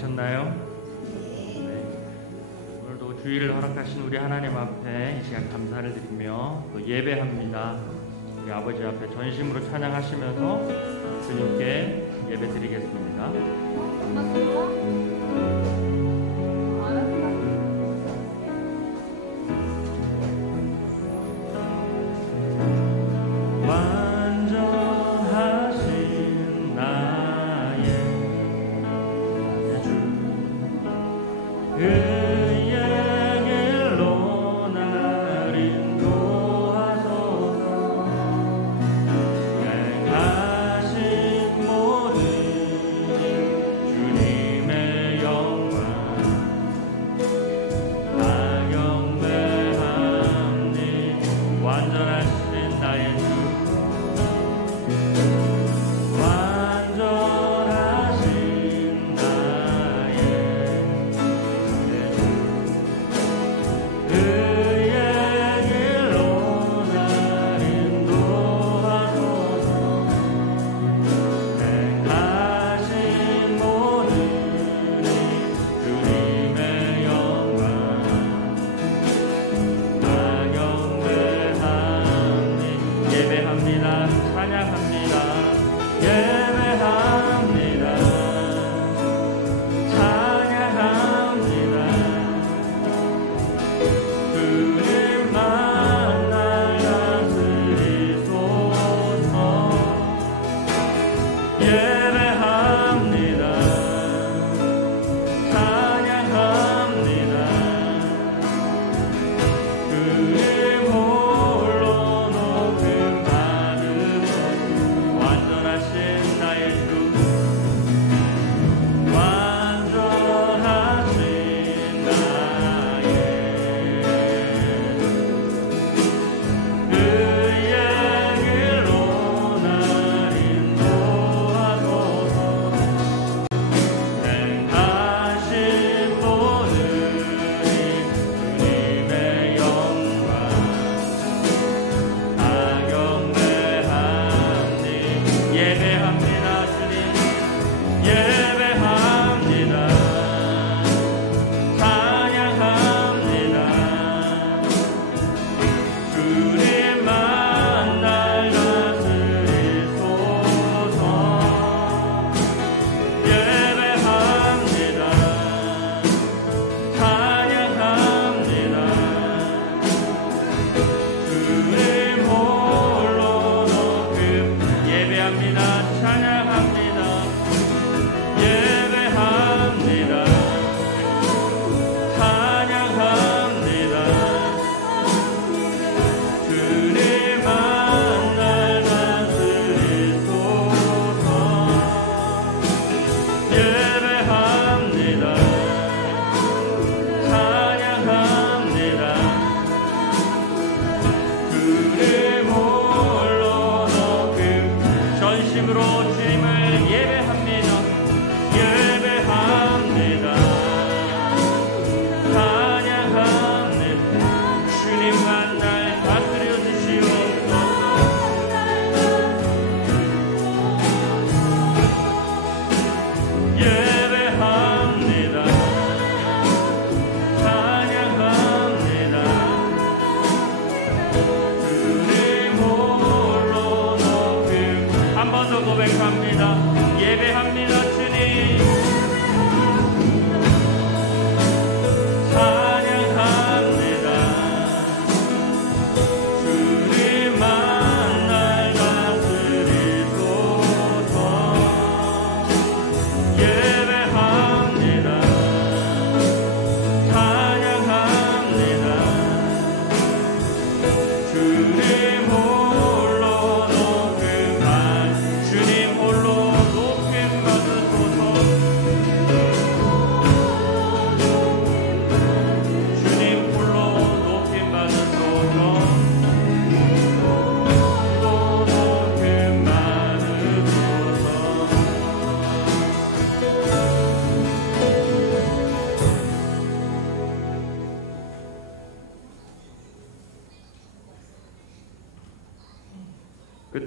되셨나요? 네. 오늘도 주의를 허락하신 우리 하나님 앞에 이 시간 감사를 드리며 또 예배합니다. 우리 아버지 앞에 전심으로 찬양하시면서 주님께 예배 드리겠습니다.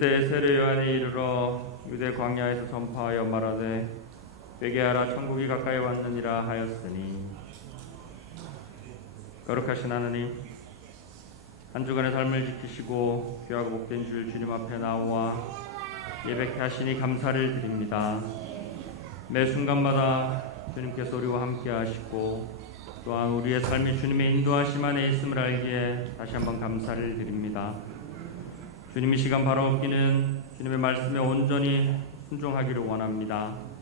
그때 세례 요한이 이르러 유대 광야에서 선포하여 말하되 회개하라 천국이 가까이 왔느니라 하였으니. 거룩하신 하나님, 한 주간의 삶을 지키시고 귀하고 복된 줄 주님 앞에 나와 예배케 하시니 감사를 드립니다. 매 순간마다 주님께서 우리와 함께 하시고 또한 우리의 삶이 주님의 인도하심 안에 있음을 알기에 다시 한번 감사를 드립니다. 주님이 시간 바라옵기는 주님의 말씀에 온전히 순종하기를 원합니다.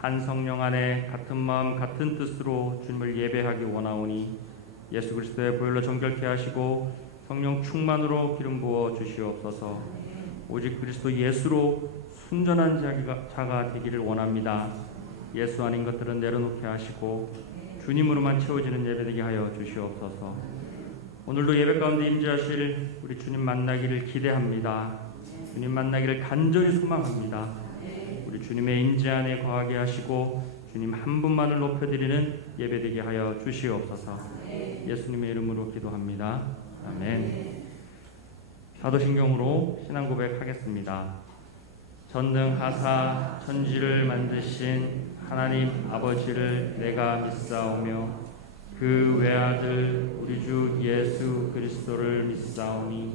한 성령 안에 같은 마음 같은 뜻으로 주님을 예배하기 원하오니 예수 그리스도의 보혈로 정결케 하시고 성령 충만으로 기름 부어 주시옵소서. 오직 그리스도 예수로 순전한 자가 되기를 원합니다. 예수 아닌 것들은 내려놓게 하시고 주님으로만 채워지는 예배되게 하여 주시옵소서. 오늘도 예배 가운데 임재하실 우리 주님 만나기를 기대합니다. 주님 만나기를 간절히 소망합니다. 우리 주님의 임재 안에 거하게 하시고 주님 한 분만을 높여드리는 예배되게 하여 주시옵소서. 예수님의 이름으로 기도합니다. 아멘. 사도신경으로 신앙 고백하겠습니다. 전능하사 천지를 만드신 하나님 아버지를 내가 믿사오며 그 외아들 우리 주 예수 그리스도를 믿사오니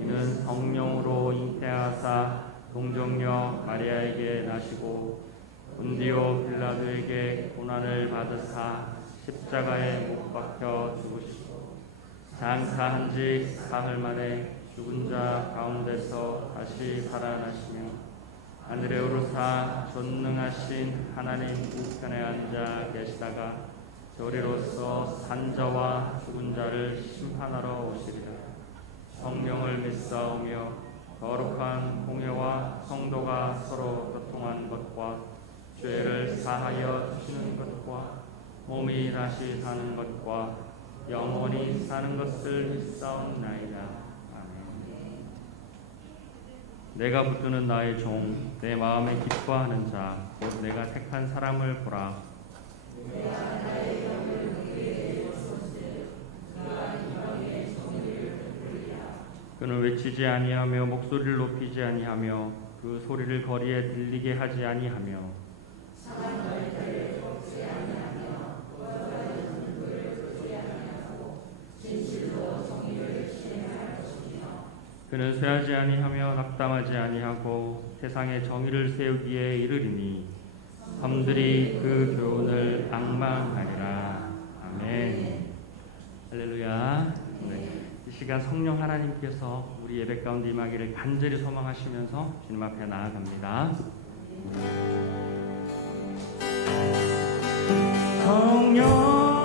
이는 성령으로 잉태하사 동정녀 마리아에게 나시고 본디오 빌라도에게 고난을 받으사 십자가에 못 박혀 죽으시고 장사한 지 사흘 만에 죽은 자 가운데서 다시 살아나시며 하늘에 오르사 전능하신 하나님 우편에 앉아 계시다가 저리로서 산자와 죽은 자를 심판하러 오시리라. 성령을 믿사오며 거룩한 공회와 성도가 서로 교통한 것과 죄를 사하여 주시는 것과 몸이 다시 사는 것과 영원히 사는 것을 믿사옵나이다. 내가 붙드는 나의 종, 내 마음에 기뻐하는 자, 곧 내가 택한 사람을 보라. 그는 외치지 아니하며 목소리를 높이지 아니하며 그 소리를 거리에 들리게 하지 아니하며 그는 쇠하지 아니하며 낙담하지 아니하고 세상에 정의를 세우기에 이르리니 섬들이 그 교훈을 앙망하리라. 아멘. 할렐루야. 네. 이 시간 성령 하나님께서 우리 예배 가운데 임하기를 간절히 소망하시면서 주님 앞에 나아갑니다. 성령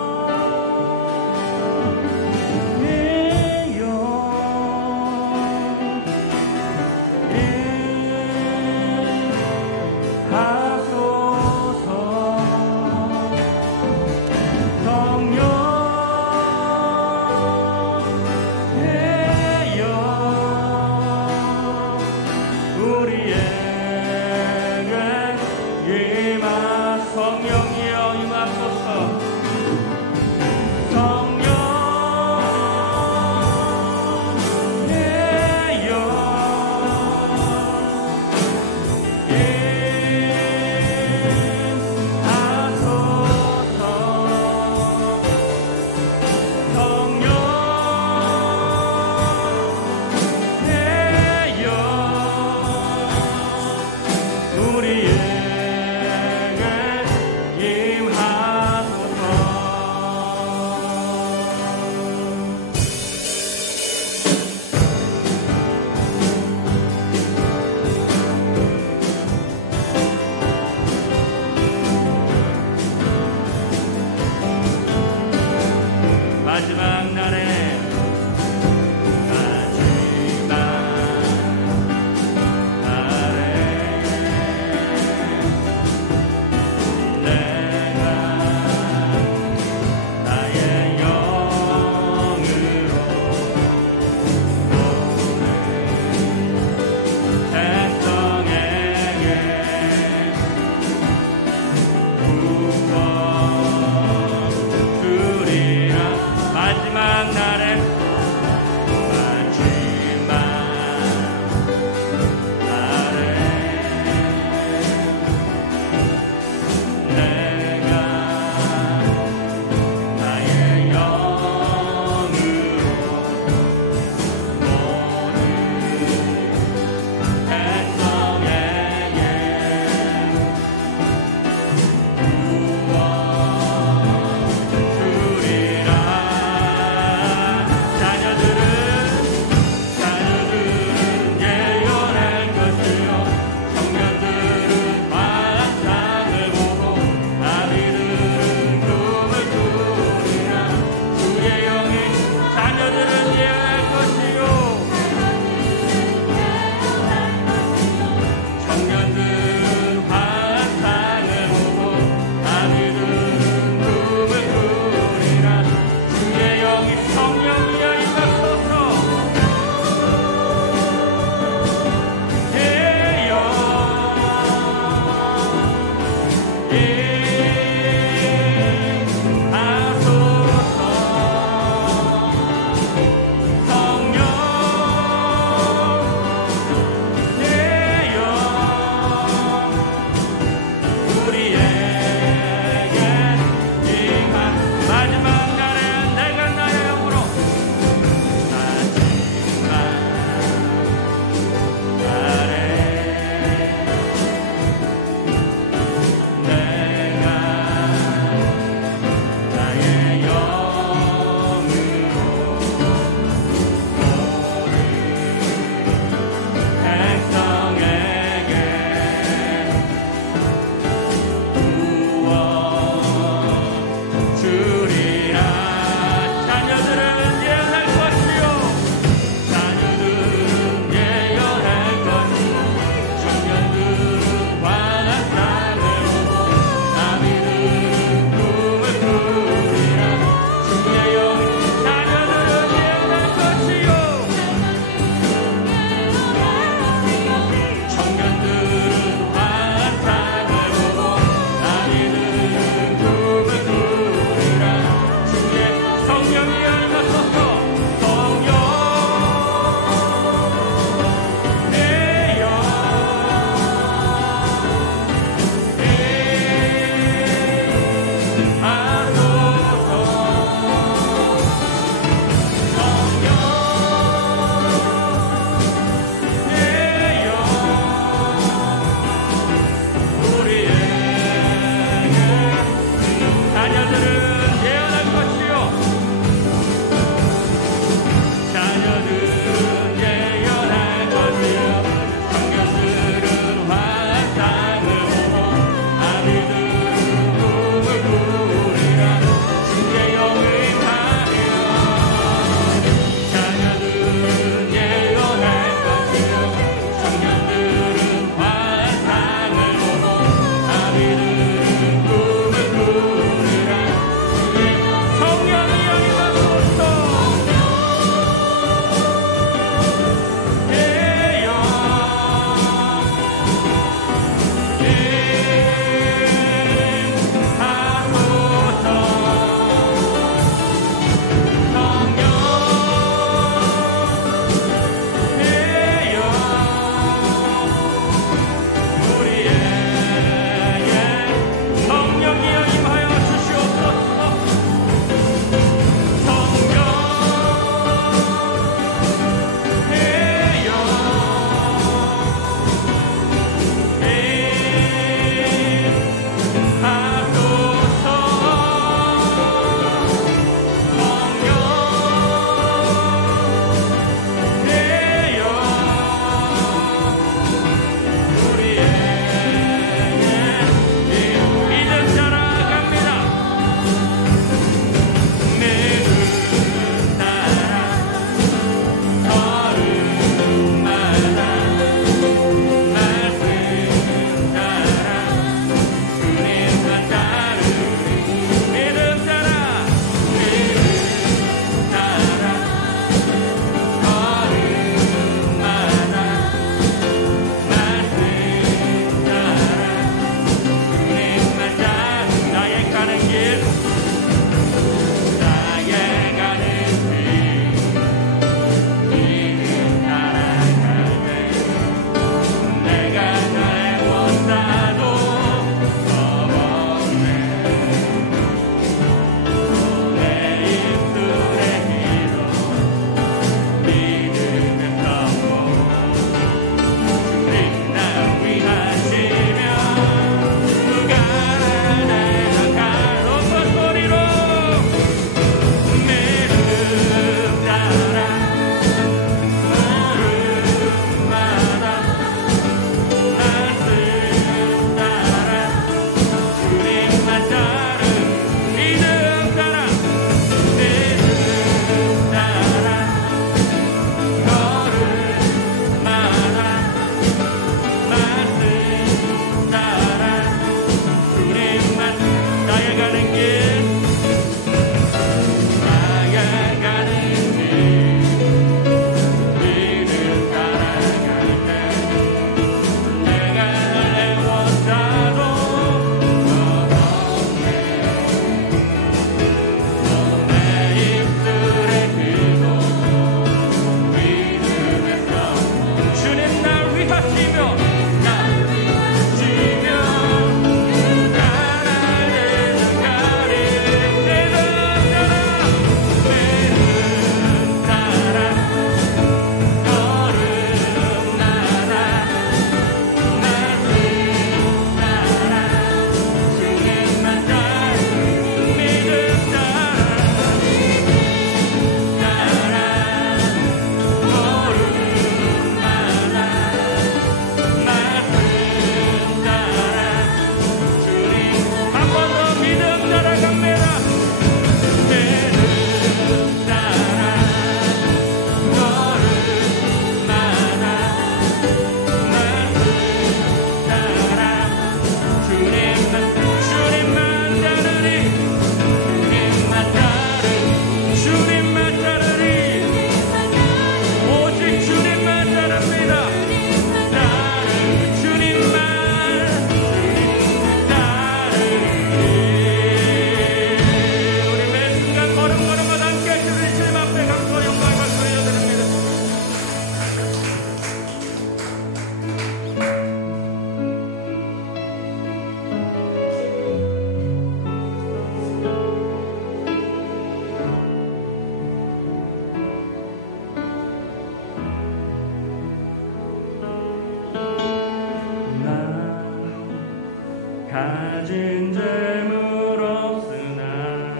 가진 재물 없으나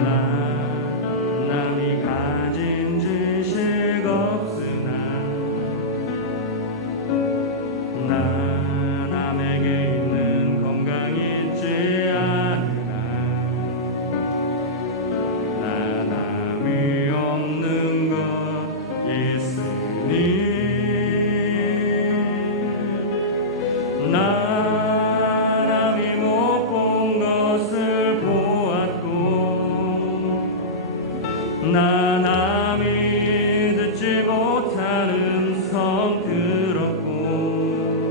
나 남이 가진 지식 없으나 나 남에게 있는 건강 있지 않으나 나 남이 없는 것 있으니 남이 못 본 것을 보았고 남이 듣지 못한 음성 들었고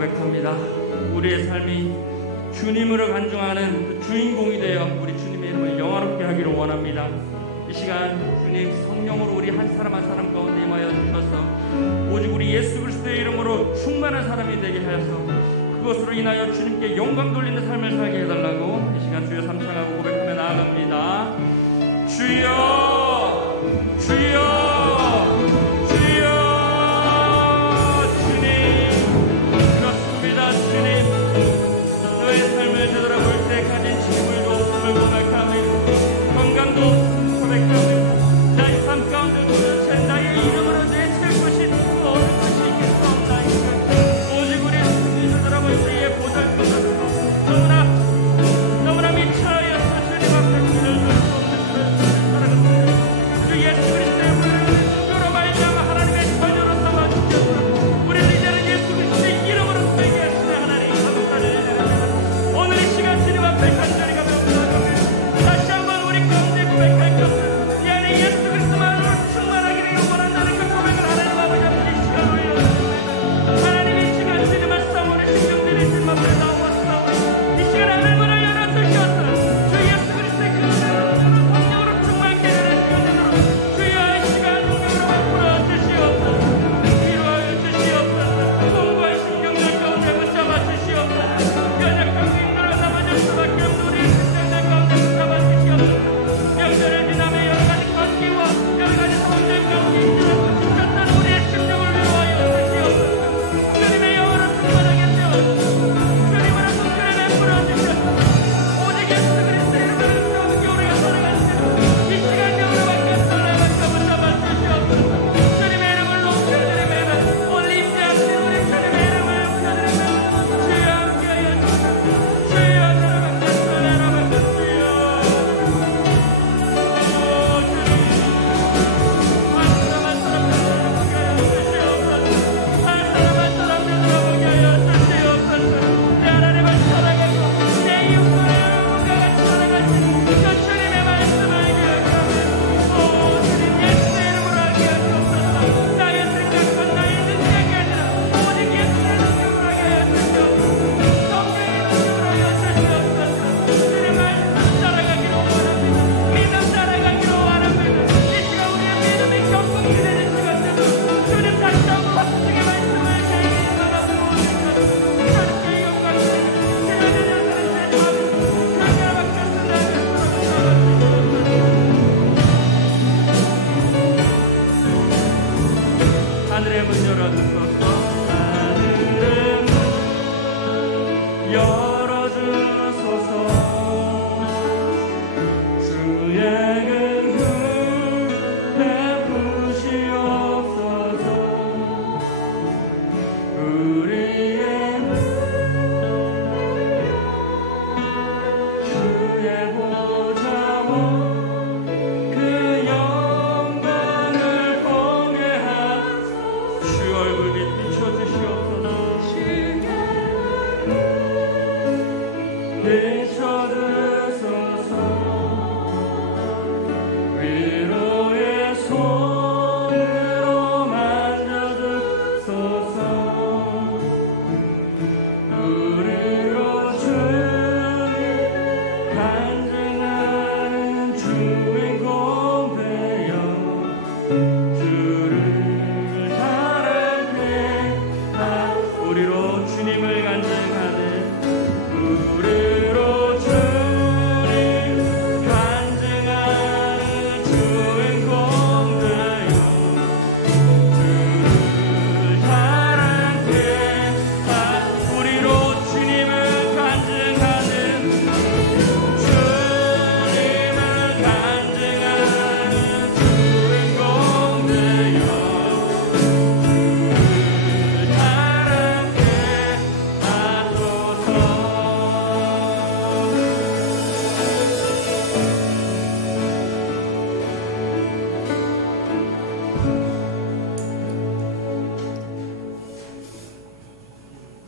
고백합니다. 우리의 삶이 주님으로 간증하는 그 주인공이 되어 우리 주님의 이름을 영화롭게 하기를 원합니다. 이 시간 주님 성령으로 우리 한 사람 한 사람 가운데 임하여 주셔서 오직 우리 예수 그리스도의 이름으로 충만한 사람이 되게 하여서 그것으로 인하여 주님께 영광 돌리는 삶을 살게 해달라고 이 시간 주여 삼창하고 고백하며 나아갑니다.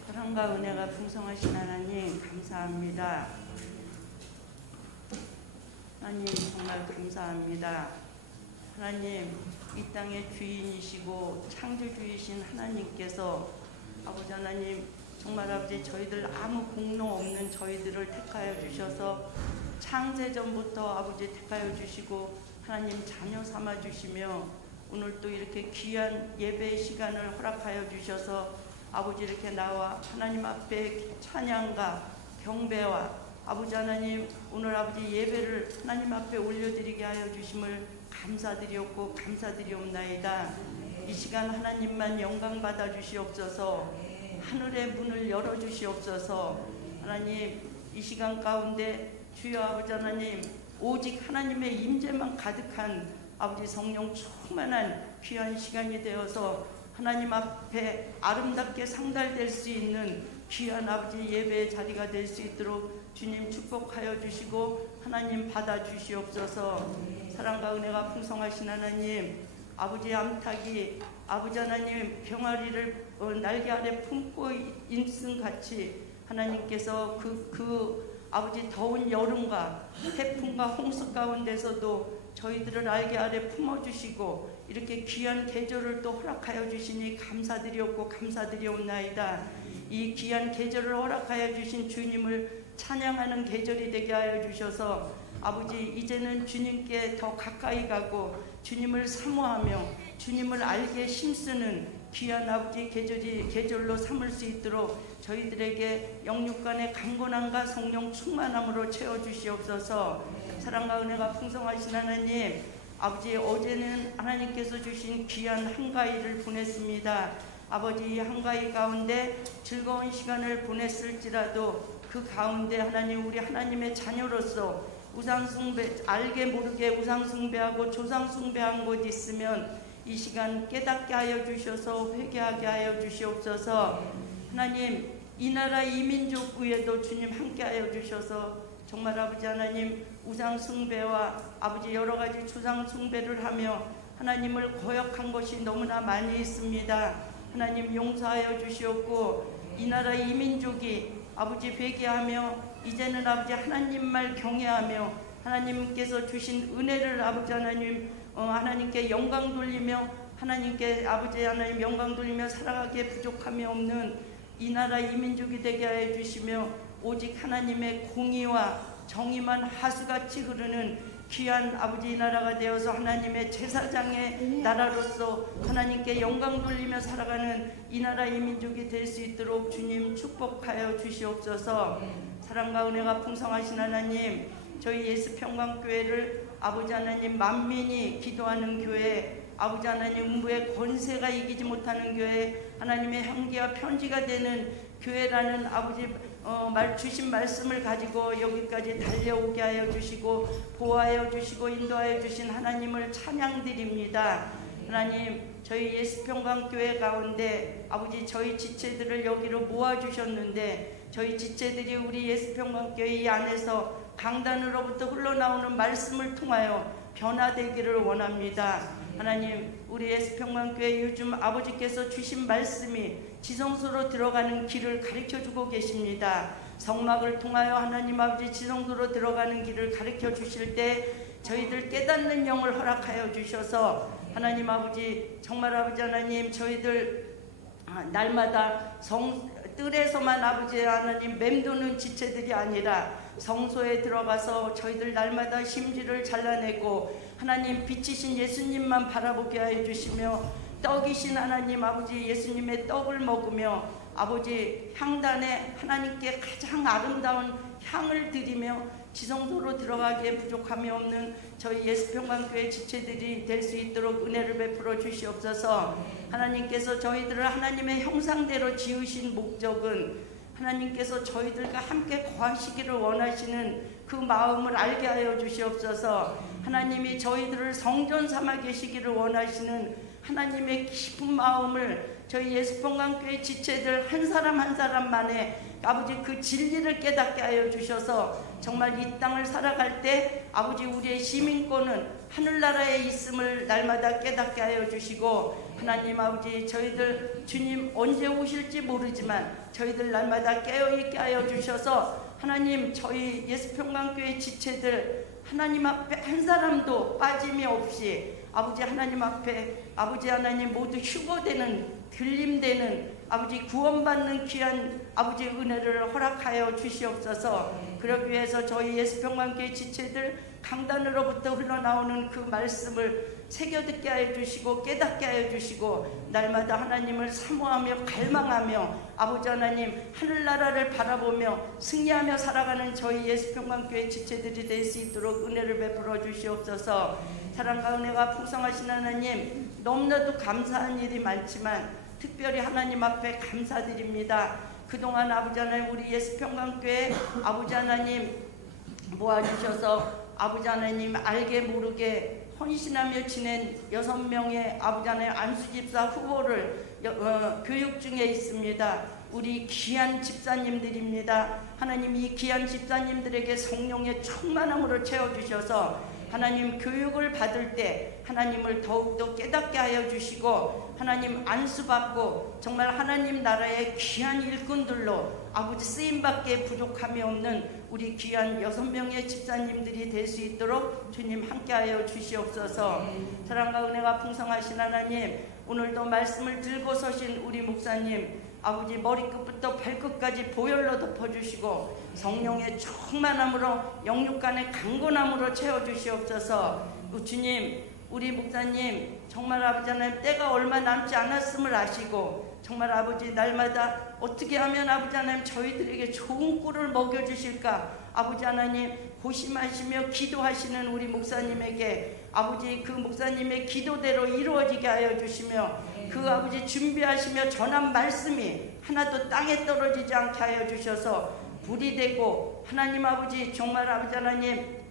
사랑과 은혜가 풍성하신 하나님 감사합니다. 하나님 정말 감사합니다. 하나님 이 땅의 주인이시고 창조주이신 하나님께서 아버지 하나님 정말 아버지 저희들 아무 공로 없는 저희들을 택하여 주셔서 창세전부터 아버지 택하여 주시고 하나님 자녀 삼아 주시며 오늘 또 이렇게 귀한 예배 시간을 허락하여 주셔서 아버지 이렇게 나와 하나님 앞에 찬양과 경배와 아버지 하나님 오늘 아버지 예배를 하나님 앞에 올려드리게 하여 주심을 감사드리옵고 감사드리옵나이다. 이 시간 하나님만 영광 받아 주시옵소서. 하늘의 문을 열어 주시옵소서. 하나님 이 시간 가운데 주여 아버지 하나님, 오직 하나님의 임재만 가득한 아버지 성령 충만한 귀한 시간이 되어서 하나님 앞에 아름답게 상달될 수 있는 귀한 아버지 예배의 자리가 될 수 있도록 주님 축복하여 주시고 하나님 받아 주시옵소서. 사랑과 은혜가 풍성하신 하나님, 아버지 암탉이 아버지 하나님 병아리를 날개 아래 품고 있음같이 하나님께서 그 아버지 더운 여름과 태풍과 홍수 가운데서도 저희들을 날개 아래 품어주시고 이렇게 귀한 계절을 또 허락하여 주시니 감사드리옵고 감사드리옵나이다. 이 귀한 계절을 허락하여 주신 주님을 찬양하는 계절이 되게 하여 주셔서 아버지 이제는 주님께 더 가까이 가고 주님을 사모하며 주님을 알게 힘쓰는 귀한 아버지 계절로 삼을 수 있도록 저희들에게 영육간의 강건함과 성령 충만함으로 채워주시옵소서. 사랑과 은혜가 풍성하신 하나님, 아버지 어제는 하나님께서 주신 귀한 한가위를 보냈습니다. 아버지 이 한가위 가운데 즐거운 시간을 보냈을지라도 그 가운데 하나님, 우리 하나님의 자녀로서 우상숭배, 알게 모르게 우상숭배하고 조상숭배한 곳 있으면 이 시간 깨닫게 하여 주셔서 회개하게 하여 주시옵소서. 하나님, 이 나라 이 민족 위에도 주님 함께 하여 주셔서 정말 아버지 하나님, 우상숭배와 아버지 여러가지 조상숭배를 하며 하나님을 거역한 것이 너무나 많이 있습니다. 하나님 용서하여 주시옵고 이 나라 이 민족이 아버지 회개하며 이제는 아버지 하나님말 경외하며 하나님께서 주신 은혜를 아버지 하나님 하나님께 영광 돌리며 하나님께 아버지 하나님 영광 돌리며 살아가기에 부족함이 없는 이 나라 이 민족이 되게 하여 주시며 오직 하나님의 공의와 정의만 하수같이 흐르는 귀한 아버지 나라가 되어서 하나님의 제사장의 나라로서 하나님께 영광 돌리며 살아가는 이 나라 이 민족이 될 수 있도록 주님 축복하여 주시옵소서. 사랑과 은혜가 풍성하신 하나님, 저희 예수평강교회를 아버지 하나님 만민이 기도하는 교회, 아버지 하나님 음부의 권세가 이기지 못하는 교회, 하나님의 향기와 편지가 되는 교회라는 아버지 주신 말씀을 가지고 여기까지 달려오게 하여 주시고 보호하여 주시고 인도하여 주신 하나님을 찬양드립니다. 하나님, 저희 예수평강교회 가운데 아버지 저희 지체들을 여기로 모아주셨는데 저희 지체들이 우리 예수평강교회 이 안에서 강단으로부터 흘러나오는 말씀을 통하여 변화되기를 원합니다. 하나님, 우리 예수평강교회 요즘 아버지께서 주신 말씀이 지성소로 들어가는 길을 가르쳐주고 계십니다. 성막을 통하여 하나님 아버지 지성소로 들어가는 길을 가르쳐 주실 때 저희들 깨닫는 영을 허락하여 주셔서 하나님 아버지 정말 아버지 하나님 저희들 날마다 뜰에서만 아버지 하나님 맴도는 지체들이 아니라 성소에 들어가서 저희들 날마다 심지를 잘라내고 하나님 빛이신 예수님만 바라보게 하여 주시며 떡이신 하나님 아버지 예수님의 떡을 먹으며 아버지 향단에 하나님께 가장 아름다운 향을 드리며 지성소로 들어가기에 부족함이 없는 저희 예수평강교회 지체들이 될 수 있도록 은혜를 베풀어 주시옵소서. 하나님께서 저희들을 하나님의 형상대로 지으신 목적은 하나님께서 저희들과 함께 거하시기를 원하시는 그 마음을 알게 하여 주시옵소서. 하나님이 저희들을 성전 삼아 계시기를 원하시는 하나님의 깊은 마음을 저희 예수평강교회 지체들 한 사람 한 사람만의 아버지 그 진리를 깨닫게 하여 주셔서 정말 이 땅을 살아갈 때 아버지 우리의 시민권은 하늘나라에 있음을 날마다 깨닫게 하여 주시고 하나님 아버지 저희들 주님 언제 오실지 모르지만 저희들 날마다 깨어있게 하여 주셔서 하나님 저희 예수평강교회 지체들 하나님 앞에 한 사람도 빠짐이 없이 아버지 하나님 앞에 아버지 하나님 모두 휴거되는 들림되는 아버지 구원받는 귀한 아버지 은혜를 허락하여 주시옵소서. 그러기 위해서 저희 예수평강교회 지체들 강단으로부터 흘러나오는 그 말씀을 새겨듣게 하여 주시고 깨닫게 하여 주시고 날마다 하나님을 사모하며 갈망하며 아버지 하나님 하늘나라를 바라보며 승리하며 살아가는 저희 예수평강교회 지체들이 될 수 있도록 은혜를 베풀어 주시옵소서. 사랑과 은혜가 풍성하신 하나님, 너무나도 감사한 일이 많지만 특별히 하나님 앞에 감사드립니다. 그동안 아버지 하나님 우리 예수평강교회 아버지 하나님 모아주셔서 아버지 하나님 알게 모르게 헌신하며 지낸 6명의 아버지 하나님 안수집사 후보를 교육 중에 있습니다. 우리 귀한 집사님들입니다. 하나님 이 귀한 집사님들에게 성령의 충만함으로 채워주셔서 하나님 교육을 받을 때 하나님을 더욱더 깨닫게 하여 주시고 하나님 안수받고 정말 하나님 나라의 귀한 일꾼들로 아버지 쓰임받기에 부족함이 없는 우리 귀한 6명의 집사님들이 될 수 있도록 주님 함께하여 주시옵소서. 사랑과 은혜가 풍성하신 하나님, 오늘도 말씀을 들고 서신 우리 목사님 아버지 머리끝부터 발끝까지 보혈로 덮어주시고 성령의 충만함으로 영육간의 강건함으로 채워주시옵소서. 주님, 우리 목사님 정말 아버지 하나님 때가 얼마 남지 않았음을 아시고 정말 아버지 날마다 어떻게 하면 아버지 하나님 저희들에게 좋은 꿀을 먹여주실까 아버지 하나님 고심하시며 기도하시는 우리 목사님에게 아버지 그 목사님의 기도대로 이루어지게 하여 주시며 그 아버지 준비하시며 전한 말씀이 하나도 땅에 떨어지지 않게 하여 주셔서 불이 되고 하나님 아버지 정말 아버지 하나님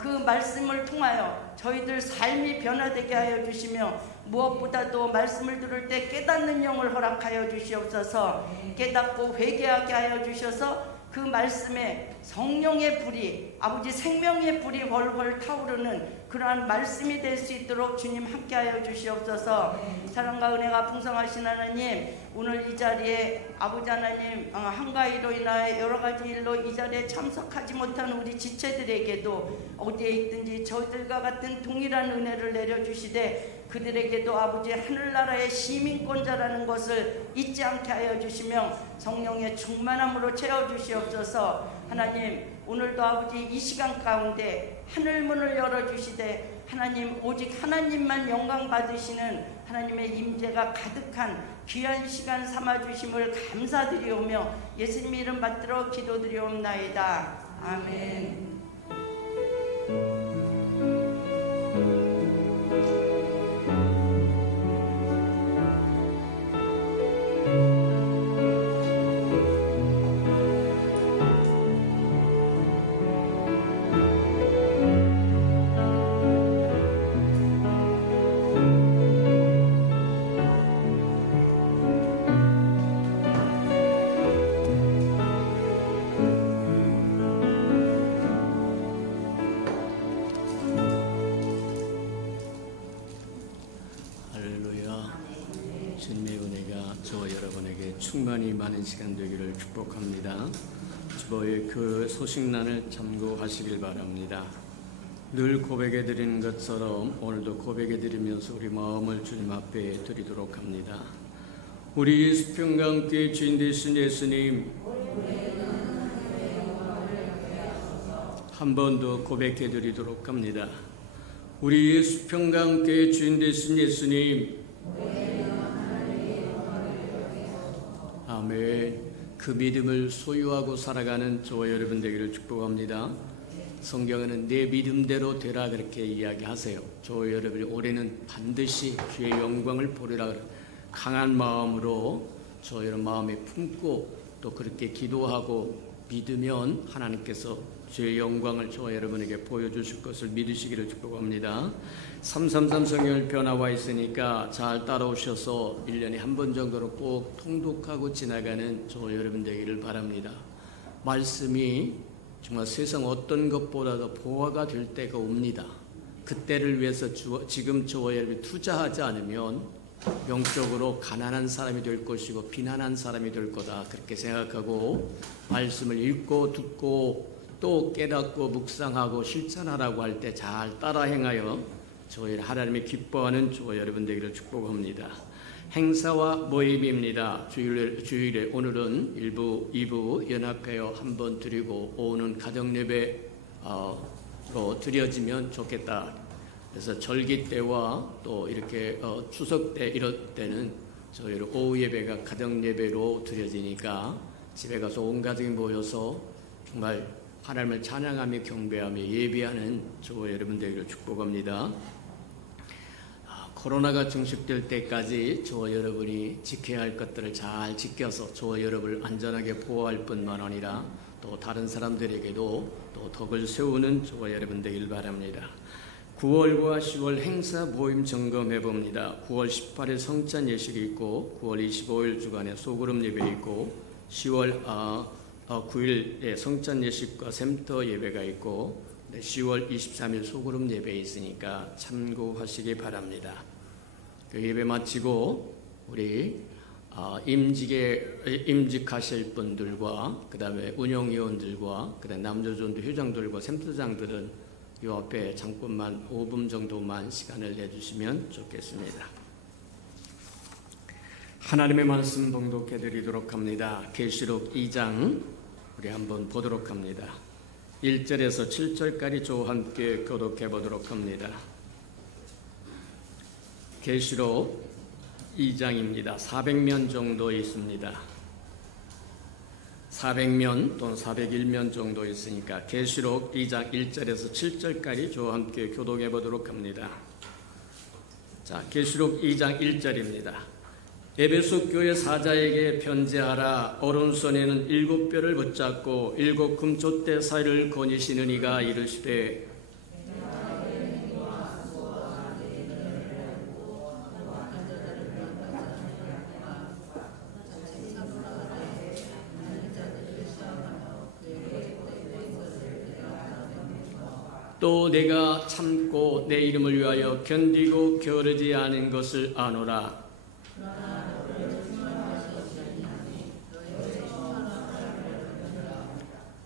그 말씀을 통하여 저희들 삶이 변화되게 하여 주시며 무엇보다도 말씀을 들을 때 깨닫는 영을 허락하여 주시옵소서. 깨닫고 회개하게 하여 주셔서 그 말씀에 성령의 불이 아버지 생명의 불이 훨훨 타오르는 그러한 말씀이 될 수 있도록 주님 함께하여 주시옵소서. 사랑과 은혜가 풍성하신 하나님, 오늘 이 자리에 아버지 하나님 한가위로 인하여 여러 가지 일로 이 자리에 참석하지 못한 우리 지체들에게도 어디에 있든지 저희들과 같은 동일한 은혜를 내려주시되 그들에게도 아버지 하늘나라의 시민권자라는 것을 잊지 않게 하여 주시며 성령의 충만함으로 채워주시옵소서. 하나님, 오늘도 아버지 이 시간 가운데 하늘문을 열어주시되 하나님 오직 하나님만 영광 받으시는 하나님의 임재가 가득한 귀한 시간 삼아주심을 감사드리오며 예수님 이름 받들어 기도드리옵나이다. 아멘. 충만히 많은 시간 되기를 축복합니다. 주보의 그 소식란을 참고하시길 바랍니다. 늘 고백해 드리는 것처럼 오늘도 고백해 드리면서 우리 마음을 주님 앞에 드리도록 합니다. 우리 수평강교회 주인 되신 예수님, 한 번 더 고백해 드리도록 합니다. 우리 수평강교회 주인 되신 예수님, 아멘. 그 믿음을 소유하고 살아가는 저와 여러분 되기를 축복합니다. 성경에는 내 믿음대로 되라 그렇게 이야기하세요. 저와 여러분이 올해는 반드시 주의 영광을 보리라 강한 마음으로 저와 여러분 마음에 품고 또 그렇게 기도하고 믿으면 하나님께서 주의 영광을 저와 여러분에게 보여주실 것을 믿으시기를 축복합니다. 333 성경을표 나와 있으니까 잘 따라오셔서 1년에 한 번 정도로 꼭 통독하고 지나가는 저와 여러분 되기를 바랍니다. 말씀이 정말 세상 어떤 것보다도 보화가 될 때가 옵니다. 그때를 위해서 지금 저와 여러분이 투자하지 않으면 영적으로 가난한 사람이 될 것이고 비난한 사람이 될 거다 그렇게 생각하고 말씀을 읽고 듣고 또 깨닫고 묵상하고 실천하라고 할 때 잘 따라 행하여 저희 하나님이 기뻐하는 저와 여러분 되기를 축복합니다. 행사와 모임입니다. 주일에 오늘은 1부, 2부 연합회요 한번 드리고 오후는 가정예배로 드려지면 좋겠다. 그래서 절기 때와 또 이렇게 추석 때 이럴 때는 저희 오후 예배가 가정 예배로 드려지니까 집에 가서 온 가족이 모여서 정말 하나님을 찬양하며 경배하며 예배하는 저와 여러분 되기를 축복합니다. 코로나가 종식될 때까지 저와 여러분이 지켜야 할 것들을 잘 지켜서 저와 여러분을 안전하게 보호할 뿐만 아니라 또 다른 사람들에게도 또 덕을 세우는 저와 여러분 되길 바랍니다. 9월과 10월 행사 모임 점검해 봅니다. 9월 18일 성찬 예식이 있고 9월 25일 주간에 소그룹 예배 있고 10월 9일에 성찬 예식과 샘터 예배가 있고 10월 23일 소그룹 예배 있으니까 참고하시기 바랍니다. 그 예배 마치고 우리 임직하실 분들과 그 다음에 운영위원들과 그 다음에 남조전도 회장들과 샘터장들은 이 앞에 잠깐만 5분 정도만 시간을 내주시면 좋겠습니다. 하나님의 말씀 봉독해 드리도록 합니다. 계시록 2장 우리 한번 보도록 합니다. 1절에서 7절까지 저와 함께 교독해 보도록 합니다. 계시록 2장입니다. 400면 정도 있습니다. 400면 또는 401면 정도 있으니까 계시록 2장 1절에서 7절까지 저와 함께 교독해 보도록 합니다. 자, 계시록 2장 1절입니다. 에베소 교회 사자에게 편지하라. 오른손에는 7뼈를 붙잡고 7 금촛대 사이를 거니시는 이가 이르시되 또 내가 참고 내 이름을 위하여 견디고 게으르지 않은 것을 아노라.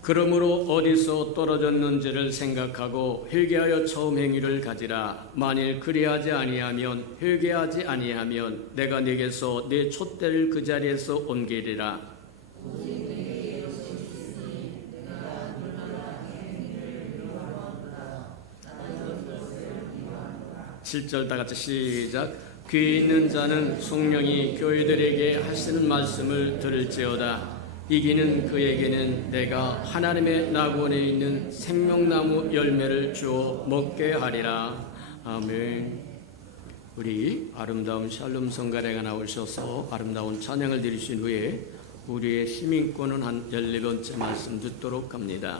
그러므로 어디서 떨어졌는지를 생각하고 회개하여 처음 행위를 가지라. 만일 그리하지 아니하면 회개하지 아니하면 내가 네게서 내 촛대를 그 자리에서 옮기리라. 7절 다 같이 시작. 귀 있는 자는 성령이 교회들에게 하시는 말씀을 들을지어다. 이기는 그에게는 내가 하나님의 낙원에 있는 생명나무 열매를 주어 먹게 하리라. 아멘. 우리 아름다운 샬롬 성가래가 나오셔서 아름다운 찬양을 드리신 후에 우리의 시민권은 한 14번째 말씀 듣도록 합니다.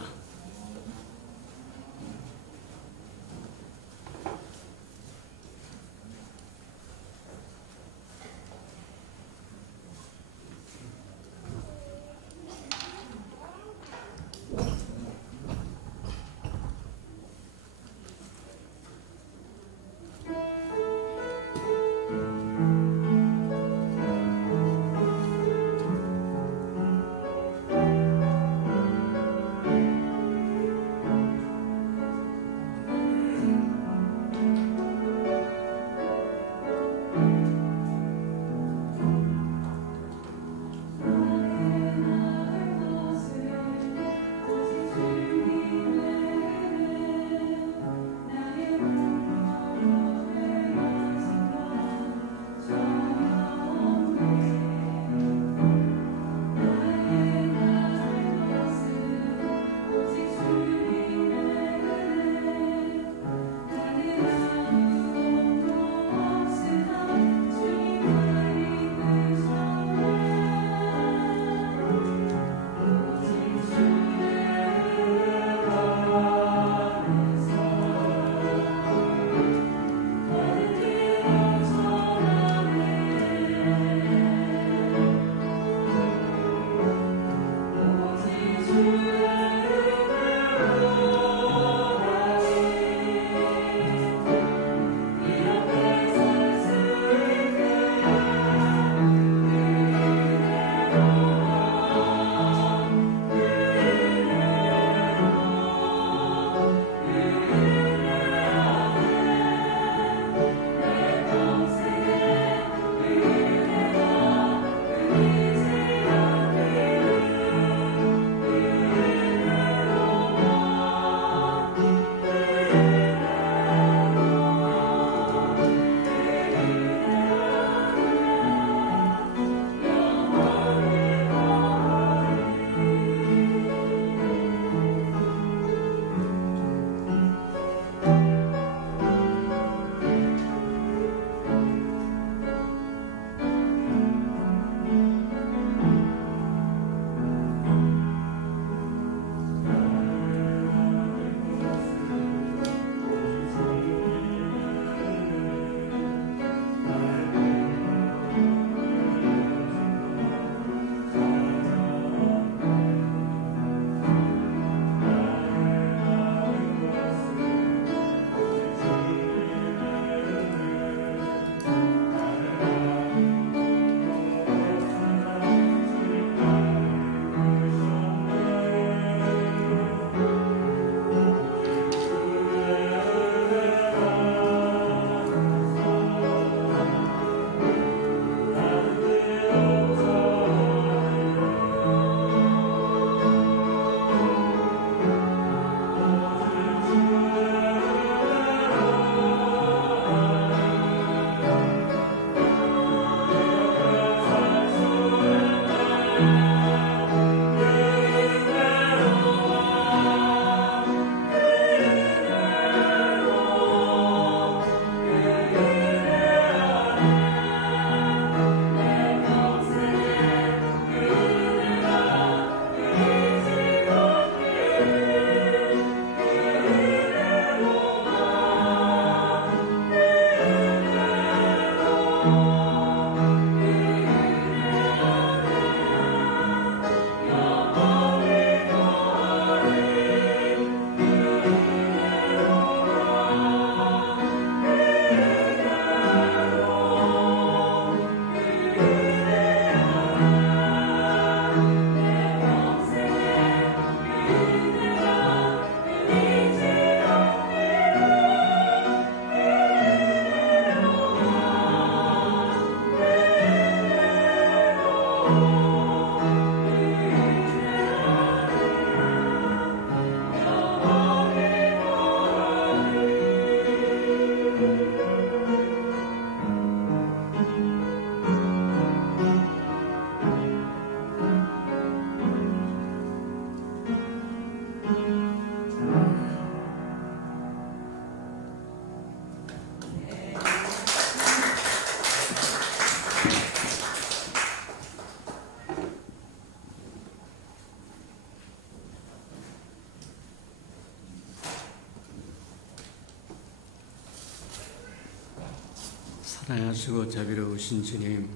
사랑하시고 자비로우신 주님,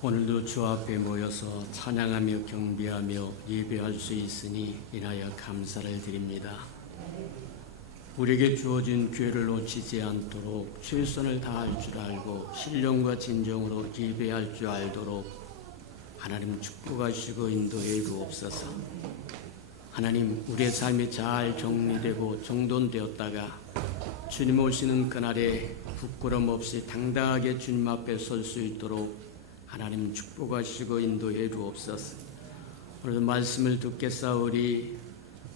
오늘도 주 앞에 모여서 찬양하며 경배하며 예배할 수 있으니 인하여 감사를 드립니다. 우리에게 주어진 기회를 놓치지 않도록 최선을 다할 줄 알고 신령과 진정으로 예배할 줄 알도록 하나님 축복하시고 인도해 주옵소서. 하나님, 우리의 삶이 잘 정리되고 정돈되었다가 주님 오시는 그날에 부끄럼 없이 당당하게 주님 앞에 설 수 있도록 하나님 축복하시고 인도해 주옵소서. 오늘도 말씀을 듣겠사오니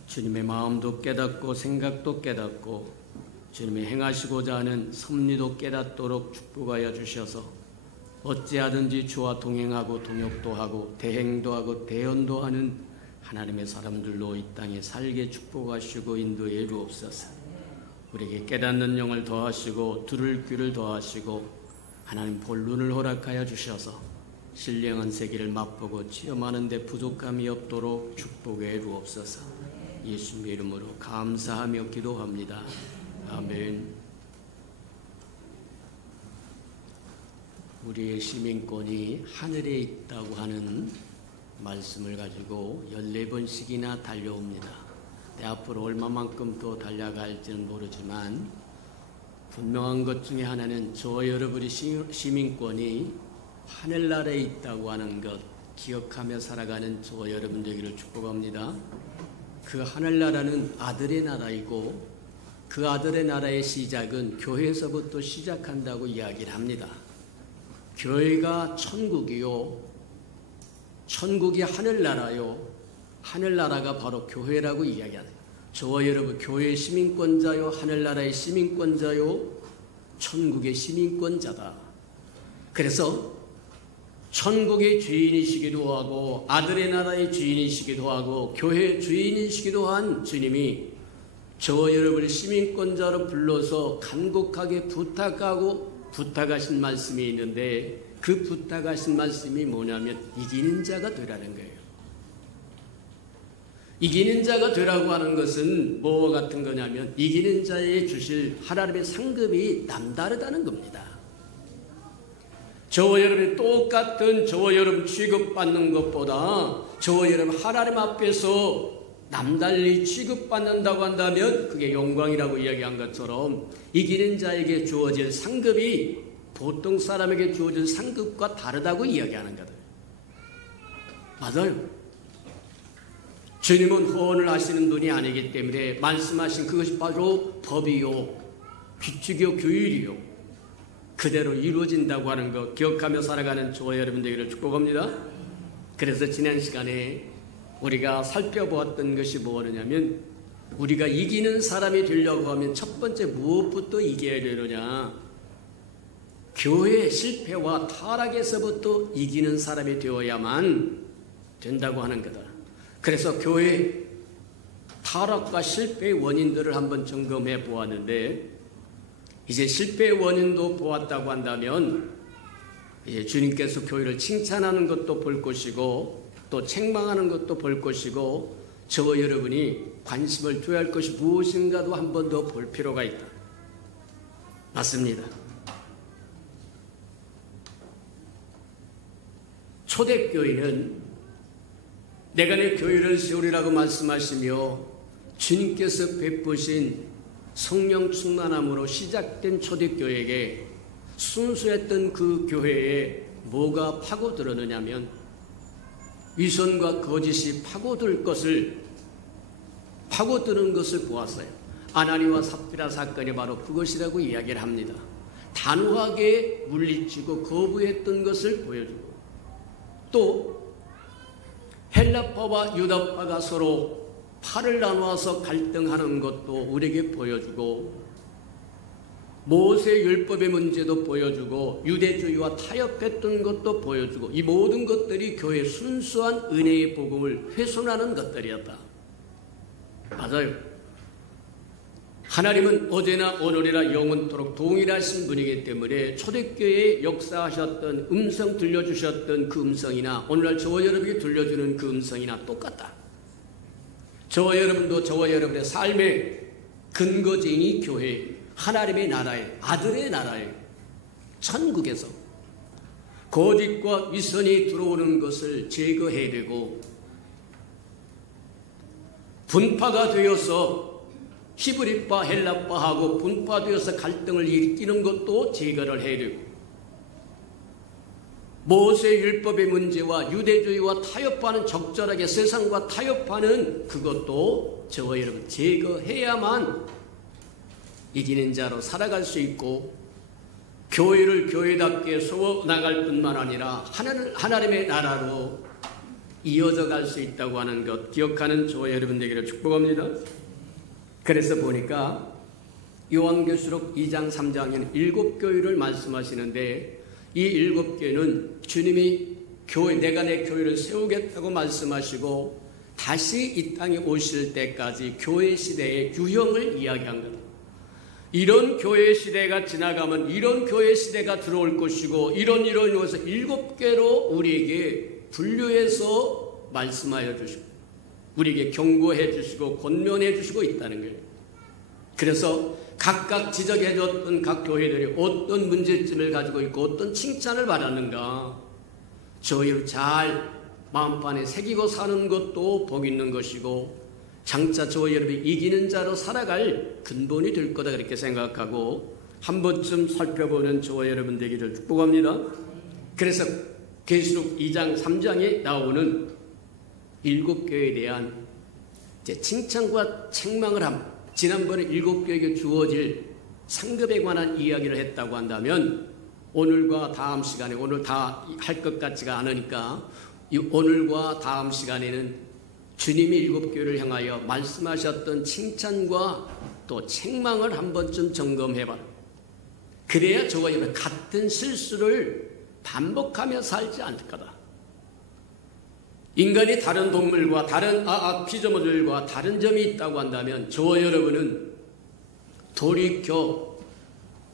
주님의 마음도 깨닫고 생각도 깨닫고 주님이 행하시고자 하는 섭리도 깨닫도록 축복하여 주셔서 어찌하든지 주와 동행하고 동역도 하고 대행도 하고 대언도 하는 하나님의 사람들로 이 땅에 살게 축복하시고 인도해 주옵소서. 우리에게 깨닫는 영을 더하시고 들을 귀를 더하시고 하나님 볼 눈을 허락하여 주셔서 신령한 세계를 맛보고 체험하는 데 부족함이 없도록 축복해 주옵소서. 예수님의 이름으로 감사하며 기도합니다. 아멘. 우리의 시민권이 하늘에 있다고 하는 말씀을 가지고 14번씩이나 달려옵니다. 내 앞으로 얼마만큼 더 달려갈지는 모르지만 분명한 것 중에 하나는 저와 여러분의 시민권이 하늘나라에 있다고 하는 것 기억하며 살아가는 저와 여러분 되기를 축복합니다. 그 하늘나라는 아들의 나라이고 그 아들의 나라의 시작은 교회에서부터 시작한다고 이야기를 합니다. 교회가 천국이요, 천국이 하늘나라요, 하늘나라가 바로 교회라고 이야기합니다. 저와 여러분 교회의 시민권자요, 하늘나라의 시민권자요, 천국의 시민권자다. 그래서 천국의 주인이시기도 하고 아들의 나라의 주인이시기도 하고 교회의 주인이시기도 한 주님이 저와 여러분을 시민권자로 불러서 간곡하게 부탁하신 말씀이 있는데 그 부탁하신 말씀이 뭐냐면 이기는 자가 되라는 거예요. 이기는 자가 되라고 하는 것은 뭐와 같은 거냐면 이기는 자에 주실 하나님의 상급이 남다르다는 겁니다. 저와 여러분이 똑같은 저와 여러분 취급받는 것보다 저와 여러분 하나님 앞에서 남달리 취급받는다고 한다면 그게 영광이라고 이야기한 것처럼 이기는 자에게 주어질 상급이 보통 사람에게 주어질 상급과 다르다고 이야기하는 거다. 맞아요. 주님은 허언을 하시는 분이 아니기 때문에 말씀하신 그것이 바로 법이요, 규칙이요, 규율이요 그대로 이루어진다고 하는 것 기억하며 살아가는 저와 여러분 되기를 축복합니다. 그래서 지난 시간에 우리가 살펴보았던 것이 뭐냐면 우리가 이기는 사람이 되려고 하면 첫 번째 무엇부터 이겨야 되느냐, 교회의 실패와 타락에서부터 이기는 사람이 되어야만 된다고 하는 거다. 그래서 교회 타락과 실패의 원인들을 한번 점검해 보았는데 이제 실패의 원인도 보았다고 한다면 이제 주님께서 교회를 칭찬하는 것도 볼 것이고 또 책망하는 것도 볼 것이고 저와 여러분이 관심을 둬야 할 것이 무엇인가도 한 번 더 볼 필요가 있다. 맞습니다. 초대교회는 내가 내 교회를 세우리라고 말씀하시며 주님께서 베푸신 성령 충만함으로 시작된 초대교회에게 순수했던 그 교회에 뭐가 파고들었느냐면 위선과 거짓이 파고드는 것을 보았어요. 아나니와 삽비라 사건이 바로 그것이라고 이야기를 합니다. 단호하게 물리치고 거부했던 것을 보여주고 또 헬라파와 유다파가 서로 팔을 나누어서 갈등하는 것도 우리에게 보여주고 모세 율법의 문제도 보여주고 유대주의와 타협했던 것도 보여주고 이 모든 것들이 교회의 순수한 은혜의 복음을 훼손하는 것들이었다. 맞아요. 하나님은 어제나 오늘이나 영원토록 동일하신 분이기 때문에 초대교회에 역사하셨던 음성 들려주셨던 그 음성이나 오늘날 저와 여러분에게 들려주는 그 음성이나 똑같다. 저와 여러분도 저와 여러분의 삶의 근거지인이 교회, 하나님의 나라에, 아들의 나라에, 천국에서 거짓과 위선이 들어오는 것을 제거해야 되고, 분파가 되어서 히브리파, 헬라파하고 분파되어서 갈등을 일으키는 것도 제거를 해야 되고, 모세율법의 문제와 유대주의와 타협하는, 적절하게 세상과 타협하는 그것도 저와 여러분 제거해야만 이기는 자로 살아갈 수 있고, 교회를 교회답게 세워나갈 뿐만 아니라 하나님의 나라로 이어져 갈 수 있다고 하는 것 기억하는 저와 여러분 되기를 축복합니다. 그래서 보니까 요한계시록 2장 3장에는 7교회를 말씀하시는데, 이 7교회는 주님이 교회, 내가 내 교회를 세우겠다고 말씀하시고 다시 이 땅에 오실 때까지 교회 시대의 유형을 이야기한 겁니다. 이런 교회 시대가 지나가면 이런 교회 시대가 들어올 것이고, 이런 것을 7개로 우리에게 분류해서 말씀하여 주시고, 우리에게 경고해 주시고 권면해 주시고 있다는 거예요. 그래서 각각 지적해 줬던 각 교회들이 어떤 문제점을 가지고 있고 어떤 칭찬을 받았는가, 저희를 잘 마음판에 새기고 사는 것도 복 있는 것이고, 장차 저와 여러분이 이기는 자로 살아갈 근본이 될 거다, 그렇게 생각하고 한 번쯤 살펴보는 저와 여러분 되기를 축복합니다. 그래서 계시록 2장 3장에 나오는 7교회에 대한 칭찬과 책망을 함, 지난번에 7교회에게 주어질 상급에 관한 이야기를 했다고 한다면, 오늘과 다음 시간에, 오늘 다 할 것 같지가 않으니까 오늘과 다음 시간에는 주님이 7교회를 향하여 말씀하셨던 칭찬과 또 책망을 한 번쯤 점검해봐. 그래야 저와 여러분 같은 실수를 반복하며 살지 않을 거다. 인간이 다른 동물과 다른 피조물들과 다른 점이 있다고 한다면, 저와 여러분은 돌이켜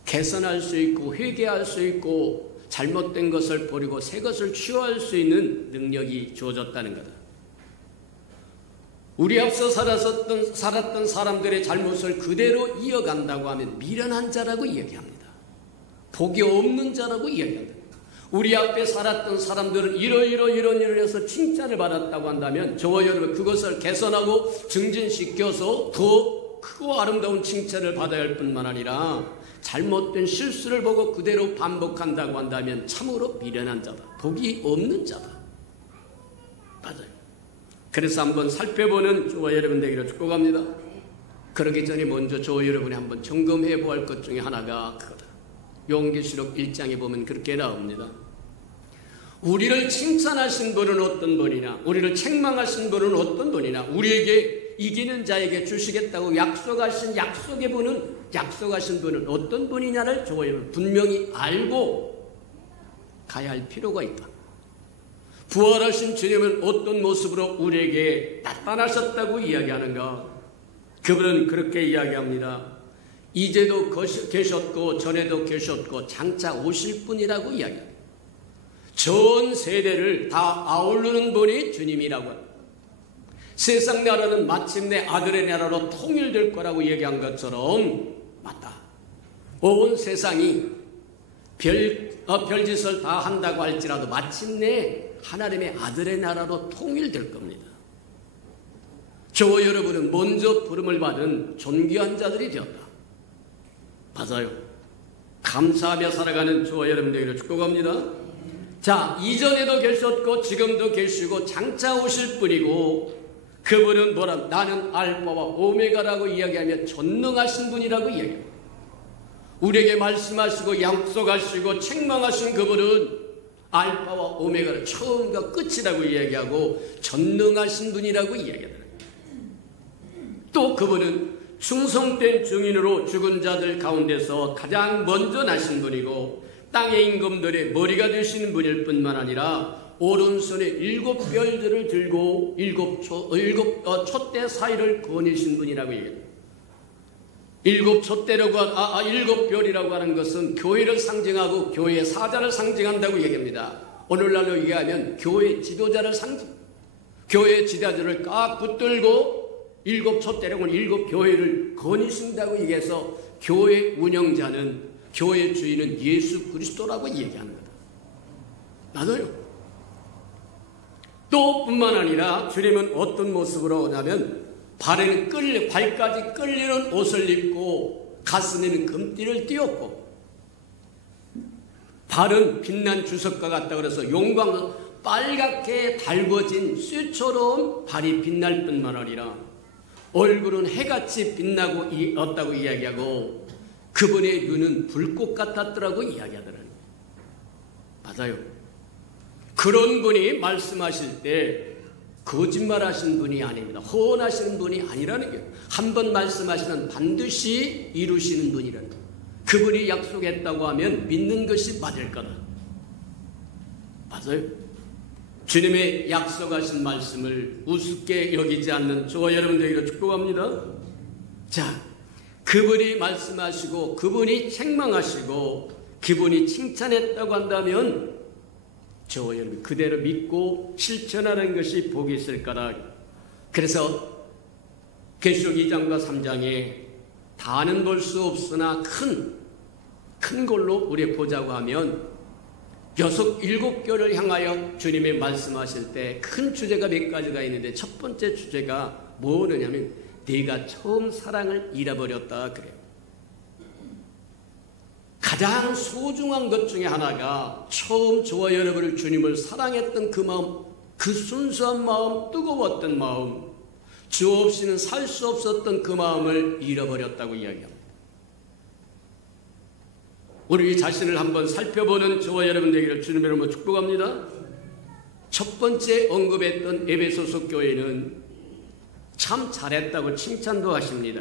개선할 수 있고 회개할 수 있고 잘못된 것을 버리고 새 것을 취할 수 있는 능력이 주어졌다는 거다. 우리 앞서 살았던 사람들의 잘못을 그대로 이어간다고 하면 미련한 자라고 이야기합니다. 복이 없는 자라고 이야기합니다. 우리 앞에 살았던 사람들은 이런 해서 칭찬을 받았다고 한다면, 저와 여러분 그것을 개선하고 증진시켜서 더 크고 아름다운 칭찬을 받아야 할 뿐만 아니라, 잘못된 실수를 보고 그대로 반복한다고 한다면 참으로 미련한 자다, 복이 없는 자다. 맞아요. 그래서 한번 살펴보는 저와 여러분 되기를 축복합니다. 그러기 전에 먼저 저와 여러분이 한번 점검해 보아야 할 것 중에 하나가 그거다. 요한계시록 1장에 보면 그렇게 나옵니다. 우리를 칭찬하신 분은 어떤 분이냐, 우리를 책망하신 분은 어떤 분이냐, 우리에게 이기는 자에게 주시겠다고 약속하신 분은 어떤 분이냐를 저와 여러분 분명히 알고 가야 할 필요가 있다. 부활하신 주님은 어떤 모습으로 우리에게 나타나셨다고 이야기하는가? 그분은 그렇게 이야기합니다. 이제도 계셨고 전에도 계셨고 장차 오실 분이라고 이야기합니다. 전 세대를 다 아우르는 분이 주님이라고 합니다. 세상 나라는 마침내 아들의 나라로 통일될 거라고 얘기한 것처럼 맞다. 온 세상이 별짓을 다 한다고 할지라도 마침내 하나님의 아들의 나라로 통일될 겁니다. 저와 여러분은 먼저 부름을 받은 존귀한 자들이 되었다. 맞아요. 감사하며 살아가는 저와 여러분 되기를 축복합니다. 자, 이전에도 계셨고 지금도 계시고 장차 오실 분이고, 그분은 뭐라, 나는 알파와 오메가라고 이야기하며 전능하신 분이라고 이야기합니다. 우리에게 말씀하시고 약속하시고 책망하신 그분은 알파와 오메가를 처음과 끝이라고 이야기하고 전능하신 분이라고 이야기합니다. 또 그분은 충성된 증인으로 죽은 자들 가운데서 가장 먼저 나신 분이고, 땅의 임금들의 머리가 되시는 분일 뿐만 아니라 오른손에 7별들을 들고 7 촛대 사이를 거니신 분이라고 얘기합니다. 7 별이라고 하는 것은 교회를 상징하고 교회의 사자를 상징한다고 얘기합니다. 오늘날로 얘기하면 교회 지도자를 교회 지도자를 꽉 붙들고 일곱 촛대령은 일곱 교회를 거니신다고 얘기해서 교회 운영자는, 교회 주인은 예수 그리스도라고 얘기하는 거다. 맞아요. 또 뿐만 아니라 주님은 어떤 모습으로 오냐면 발까지 끌리는 옷을 입고 가슴에는 금띠를 띄웠고 발은 빛난 주석과 같다 그래서 용광 빨갛게 달궈진 쇠처럼 발이 빛날 뿐만 아니라 얼굴은 해같이 빛나고 있다고 이야기하고 그분의 눈은 불꽃 같았더라고 이야기하더라고요. 맞아요. 그런 분이 말씀하실 때 거짓말하신 분이 아닙니다. 허언하시는 분이 아니라는 거예요. 한 번 말씀하시면 반드시 이루시는 분이라는 거예요. 그분이 약속했다고 하면 믿는 것이 맞을 거다. 맞아요. 주님의 약속하신 말씀을 우습게 여기지 않는 저와 여러분들에게 축복합니다. 자, 그분이 말씀하시고 그분이 책망하시고 그분이 칭찬했다고 한다면 저와 여러분 그대로 믿고 실천하는 것이 복이 있을 거다. 그래서 계시록 2장과 3장에 다는 볼 수 없으나 큰 걸로 우리 보자고 하면 일곱 교를 향하여 주님이 말씀하실 때 큰 주제가 몇 가지가 있는데 첫 번째 주제가 뭐냐면 네가 처음 사랑을 잃어버렸다 그래요. 가장 소중한 것 중에 하나가 처음 저와 여러분을 주님을 사랑했던 그 마음, 그 순수한 마음, 뜨거웠던 마음, 주 없이는 살 수 없었던 그 마음을 잃어버렸다고 이야기합니다. 우리 자신을 한번 살펴보는 저와 여러분들에게 주님의 이름으로 축복합니다. 첫 번째 언급했던 에베소서 교회는 참 잘했다고 칭찬도 하십니다.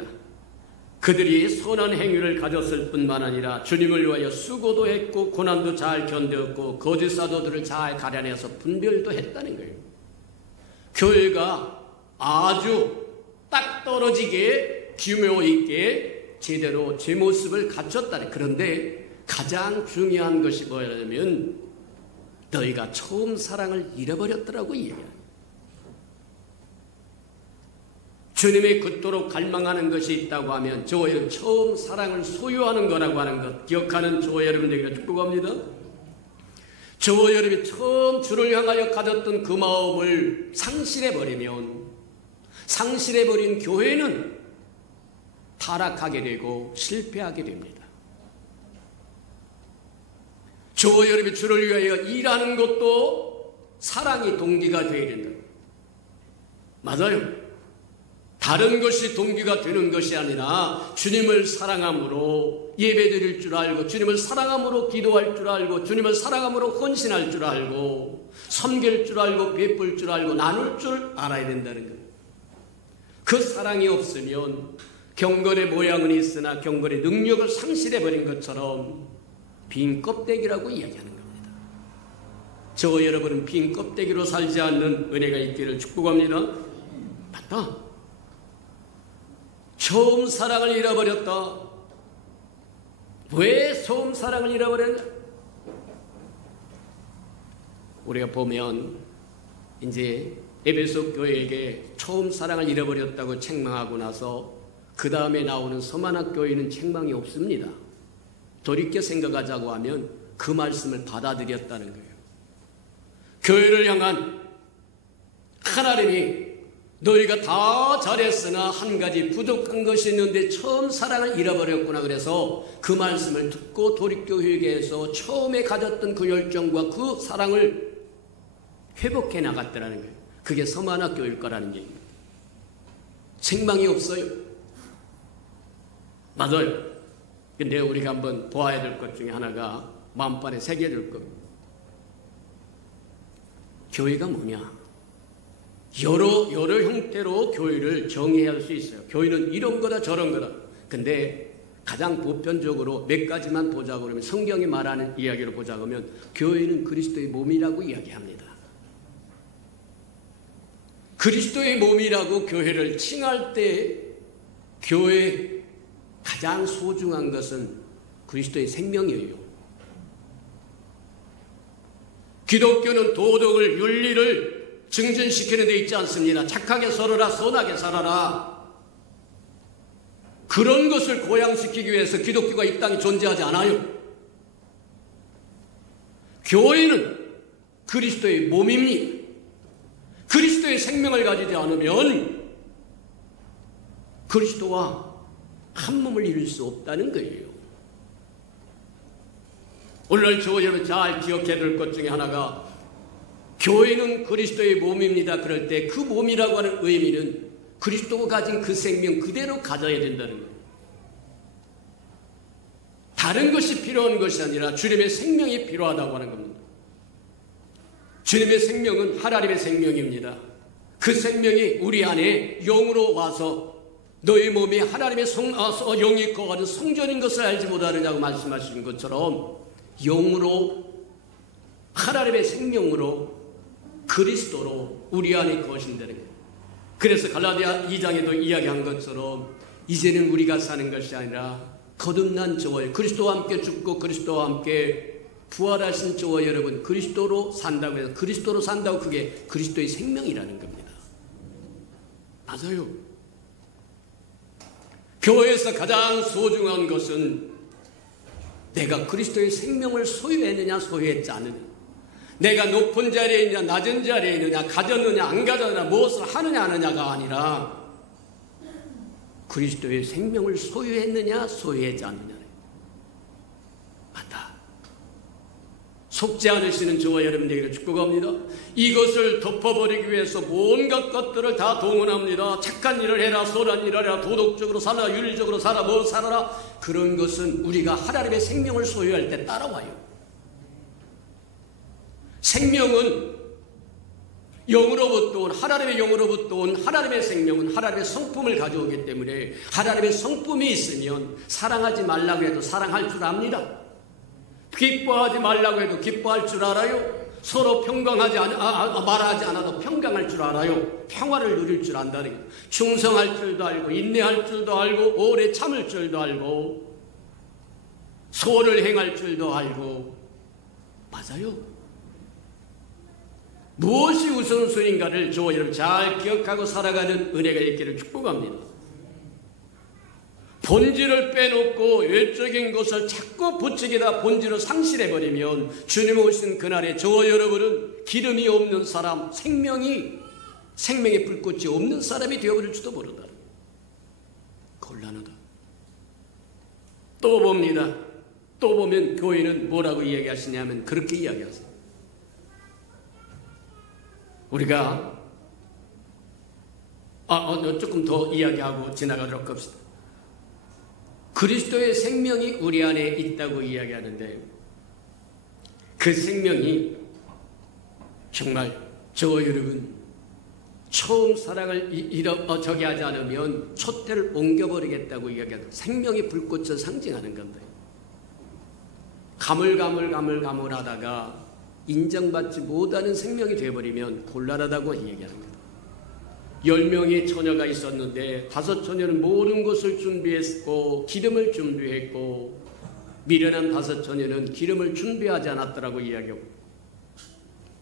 그들이 선한 행위를 가졌을 뿐만 아니라 주님을 위하여 수고도 했고 고난도 잘 견뎠고 거짓 사도들을 잘 가려내서 분별도 했다는 거예요. 교회가 아주 딱 떨어지게 규모 있게 제대로 제 모습을 갖췄다는. 그런데 가장 중요한 것이 뭐냐면 너희가 처음 사랑을 잃어버렸더라고 이야기해요. 주님이 그토록 갈망하는 것이 있다고 하면 저와 여러분 처음 사랑을 소유하는 거라고 하는 것 기억하는 저와 여러분들에게 축복합니다. 저와 여러분이 처음 주를 향하여 가졌던 그 마음을 상실해버리면 상실해버린 교회는 타락하게 되고 실패하게 됩니다. 저와 여러분이 주를 위하여 일하는 것도 사랑이 동기가 되어야 된다. 맞아요. 다른 것이 동기가 되는 것이 아니라 주님을 사랑함으로 예배드릴 줄 알고 주님을 사랑함으로 기도할 줄 알고 주님을 사랑함으로 헌신할 줄 알고 섬길 줄 알고 베풀 줄 알고 나눌 줄 알아야 된다는 거예요. 그 사랑이 없으면 경건의 모양은 있으나 경건의 능력을 상실해버린 것처럼 빈 껍데기라고 이야기하는 겁니다. 저와 여러분은 빈 껍데기로 살지 않는 은혜가 있기를 축복합니다. 맞다. 처음 사랑을 잃어버렸다. 왜 처음 사랑을 잃어버렸냐? 우리가 보면 이제 에베소 교회에게 처음 사랑을 잃어버렸다고 책망하고 나서 그 다음에 나오는 서만학 교회는 책망이 없습니다. 돌이켜 생각하자고 하면 그 말씀을 받아들였다는 거예요. 교회를 향한 하나님이 너희가 다 잘했으나 한 가지 부족한 것이 있는데 처음 사랑을 잃어버렸구나. 그래서 그 말씀을 듣고 돌이켜 회개해서 처음에 가졌던 그 열정과 그 사랑을 회복해 나갔더라는 거예요. 그게 서만학 교회일 거라는 얘기입니다. 책망이 없어요. 맞아요. 근데 우리가 한번 보아야 될 것 중에 하나가 마음판에 새겨야 될 겁니다. 교회가 뭐냐? 여러 형태로 교회를 정의할 수 있어요. 교회는 이런 거다 저런 거다. 근데 가장 보편적으로 몇 가지만 보자고 그러면 성경이 말하는 이야기로 보자고 하면 교회는 그리스도의 몸이라고 이야기합니다. 그리스도의 몸이라고 교회를 칭할 때 교회의 가장 소중한 것은 그리스도의 생명이에요. 기독교는 도덕을 윤리를 증진시키는 데 있지 않습니다. 착하게 살아라, 선하게 살아라. 그런 것을 고양시키기 위해서 기독교가 이 땅에 존재하지 않아요. 교회는 그리스도의 몸입니다. 그리스도의 생명을 가지지 않으면 그리스도와 한 몸을 이룰 수 없다는 거예요. 오늘날 저와 여러분 잘 기억해야 될 것 중에 하나가, 교회는 그리스도의 몸입니다. 그럴 때 그 몸이라고 하는 의미는 그리스도가 가진 그 생명 그대로 가져야 된다는 거예요. 다른 것이 필요한 것이 아니라 주님의 생명이 필요하다고 하는 겁니다. 주님의 생명은 하나님의 생명입니다. 그 생명이 우리 안에 영으로 와서 너희 몸이 하나님의 영이 거하는 성전인 것을 알지 못하느냐고 말씀하신 것처럼 영으로, 하나님의 생명으로, 그리스도로 우리 안에 거하신다는 거예요. 그래서 갈라디아 2장에도 이야기한 것처럼 이제는 우리가 사는 것이 아니라 거듭난 저와 그리스도와 함께 죽고 그리스도와 함께 부활하신 저와 여러분 그리스도로 산다고 해서, 그리스도로 산다고 그게 그리스도의 생명이라는 겁니다. 맞아요. 교회에서 가장 소중한 것은 내가 그리스도의 생명을 소유했느냐 소유했지 않느냐, 내가 높은 자리에 있느냐 낮은 자리에 있느냐, 가졌느냐 안 가졌느냐, 무엇을 하느냐 안 하느냐가 아니라 그리스도의 생명을 소유했느냐 소유하지 않느냐. 맞다. 속지 않으시는 저와 여러분에게 축복합니다. 이것을 덮어버리기 위해서 온갖 것들을 다 동원합니다. 착한 일을 해라, 선한 일을 해라, 도덕적으로 살아라, 윤리적으로 살아, 뭐 살아라. 그런 것은 우리가 하나님의 생명을 소유할 때 따라와요. 생명은 영으로부터 온, 하나님의 영으로부터 온 하나님의 생명은 하나님의 성품을 가져오기 때문에 하나님의 성품이 있으면 사랑하지 말라고 해도 사랑할 줄 압니다. 기뻐하지 말라고 해도 기뻐할 줄 알아요. 서로 평강하지 말하지 않아도 평강할 줄 알아요. 평화를 누릴 줄 안다는 거예요. 충성할 줄도 알고, 인내할 줄도 알고, 오래 참을 줄도 알고, 소를 행할 줄도 알고. 맞아요. 무엇이 우선순위인가를 저와 여러분 잘 기억하고 살아가는 은혜가 있기를 축복합니다. 본질을 빼놓고 외적인 것을 자꾸 부추기다 본질을 상실해버리면 주님 오신 그날에 저와 여러분은 기름이 없는 사람, 생명의 불꽃이 없는 사람이 되어버릴지도 모른다. 곤란하다. 또 봅니다. 또 보면 교회는 뭐라고 이야기하시냐면 그렇게 이야기하세요. 우리가 조금 더 이야기하고 지나가도록 합시다. 그리스도의 생명이 우리 안에 있다고 이야기하는데 그 생명이 정말 저와 여러분 처음 사랑을 하지 않으면 촛대를 옮겨버리겠다고 이야기하는 생명의 불꽃을 상징하는 건데 가물가물하다가 인정받지 못하는 생명이 되어버리면 곤란하다고 이야기하는 겁니다. 10명의 처녀가 있었는데 5 처녀는 모든 것을 준비했고 기름을 준비했고 미련한 5 처녀는 기름을 준비하지 않았더라고 이야기하고,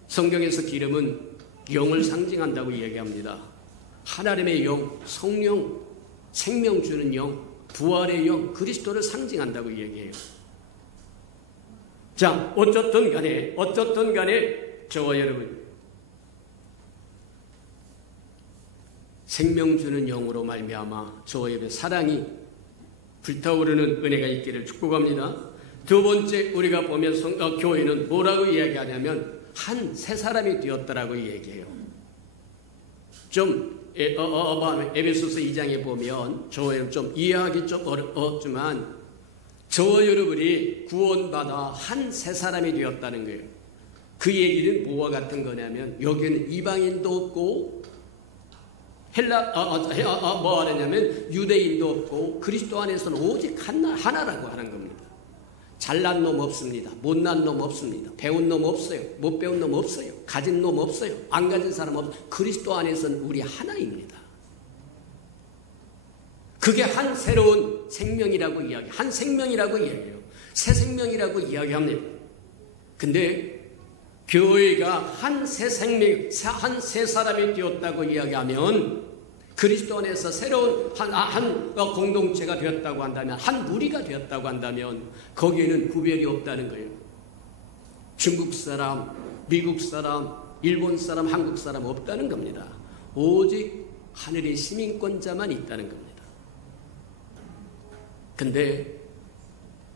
성경에서 기름은 영을 상징한다고 이야기합니다. 하나님의 영, 성령, 생명 주는 영, 부활의 영, 그리스도를 상징한다고 이야기해요. 자, 어쨌든 간에 저와 여러분 생명 주는 영으로 말미암아 저와 여러분 사랑이 불타오르는 은혜가 있기를 축복합니다. 두 번째 우리가 보면 교회는 뭐라고 이야기하냐면 세 사람이 되었다라고 얘기해요. 좀 에베소서 2장에 보면 저와 여러분 좀 이해하기 좀 어렵지만 저와 여러분이 구원받아 세 사람이 되었다는 거예요. 그 얘기는 뭐와 같은 거냐면 여기는 이방인도 없고 뭐 하냐면 유대인도 없고 그리스도 안에서는 오직 하나라고 하는 겁니다. 잘난 놈 없습니다. 못난 놈 없습니다. 배운 놈 없어요. 못 배운 놈 없어요. 가진 놈 없어요. 안 가진 사람 없어요. 그리스도 안에서는 우리 하나입니다. 그게 한 새로운 생명이라고 한 생명이라고 이야기해요. 새 생명이라고 이야기합니다. 근데 교회가 세 사람이 되었다고 이야기하면 그리스도 안에서 새로운 한 공동체가 되었다고 한다면, 한 무리가 되었다고 한다면 거기에는 구별이 없다는 거예요. 중국 사람, 미국 사람, 일본 사람, 한국 사람 없다는 겁니다. 오직 하늘의 시민권자만 있다는 겁니다. 근데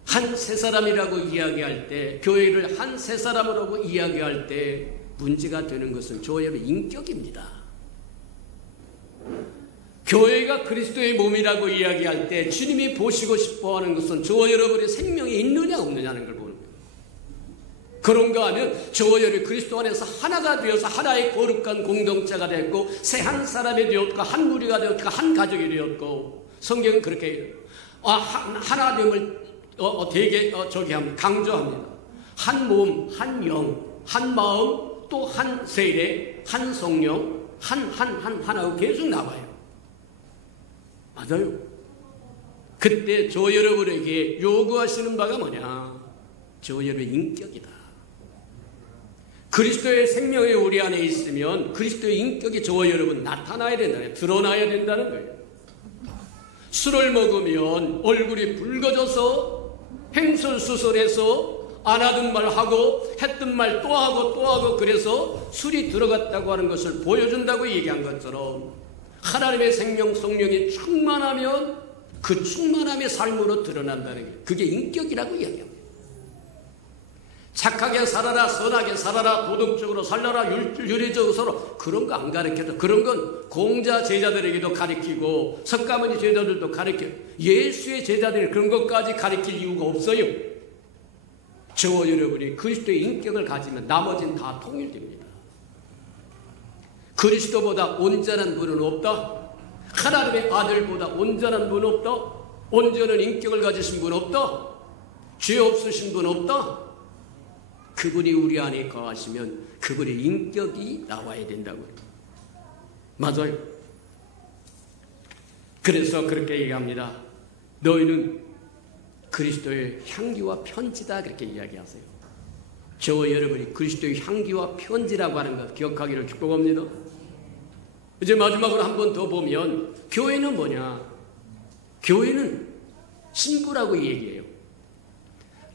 한 세 사람이라고 이야기할 때, 교회를 한 세 사람으로 이야기할 때 문제가 되는 것은 교회의 인격입니다. 교회가 그리스도의 몸이라고 이야기할 때 주님이 보시고 싶어하는 것은 저와 여러분의 생명이 있느냐 없느냐는 걸 보는 거예요. 그런가 하면 저와 여러분이 그리스도 안에서 하나가 되어서 하나의 거룩한 공동체가 됐고, 새 한 사람이 되었고, 한 무리가 되었고, 한 가족이 되었고, 성경은 그렇게 해요. 하나됨을 되게 강조합니다. 한 몸, 한 영, 한 마음, 또 한 세례, 한 성령, 하나고 계속 나와요. 맞아요. 그때 저 여러분에게 요구하시는 바가 뭐냐? 저 여러분의 인격이다. 그리스도의 생명이 우리 안에 있으면 그리스도의 인격이 저와 여러분 나타나야 된다는 거예요. 드러나야 된다는 거예요. 술을 먹으면 얼굴이 붉어져서 횡설수설해서 안 하던 말 하고 했던 말 또 하고 또 하고, 그래서 술이 들어갔다고 하는 것을 보여준다고 얘기한 것처럼 하나님의 생명 성령이 충만하면 그 충만함의 삶으로 드러난다는 게, 그게 인격이라고 이야기합니다. 착하게 살아라, 선하게 살아라, 도덕적으로 살아라, 윤리적으로 서로, 그런 거 안 가르쳐도, 그런 건 공자 제자들에게도 가르치고 석가모니 제자들도 가르쳐요. 예수의 제자들이 그런 것까지 가르칠 이유가 없어요. 저와 여러분이 그리스도의 인격을 가지면 나머지는 다 통일됩니다. 그리스도보다 온전한 분은 없다. 하나님의 아들보다 온전한 분 없다. 온전한 인격을 가지신 분 없다. 죄 없으신 분 없다. 그분이 우리 안에 거하시면 그분의 인격이 나와야 된다고요. 맞아요. 그래서 그렇게 얘기합니다. 너희는 그리스도의 향기와 편지다, 그렇게 이야기하세요. 저와 여러분이 그리스도의 향기와 편지라고 하는 것 기억하기를 축복합니다. 이제 마지막으로 한 번 더 보면, 교회는 뭐냐? 교회는 신부라고 얘기해요.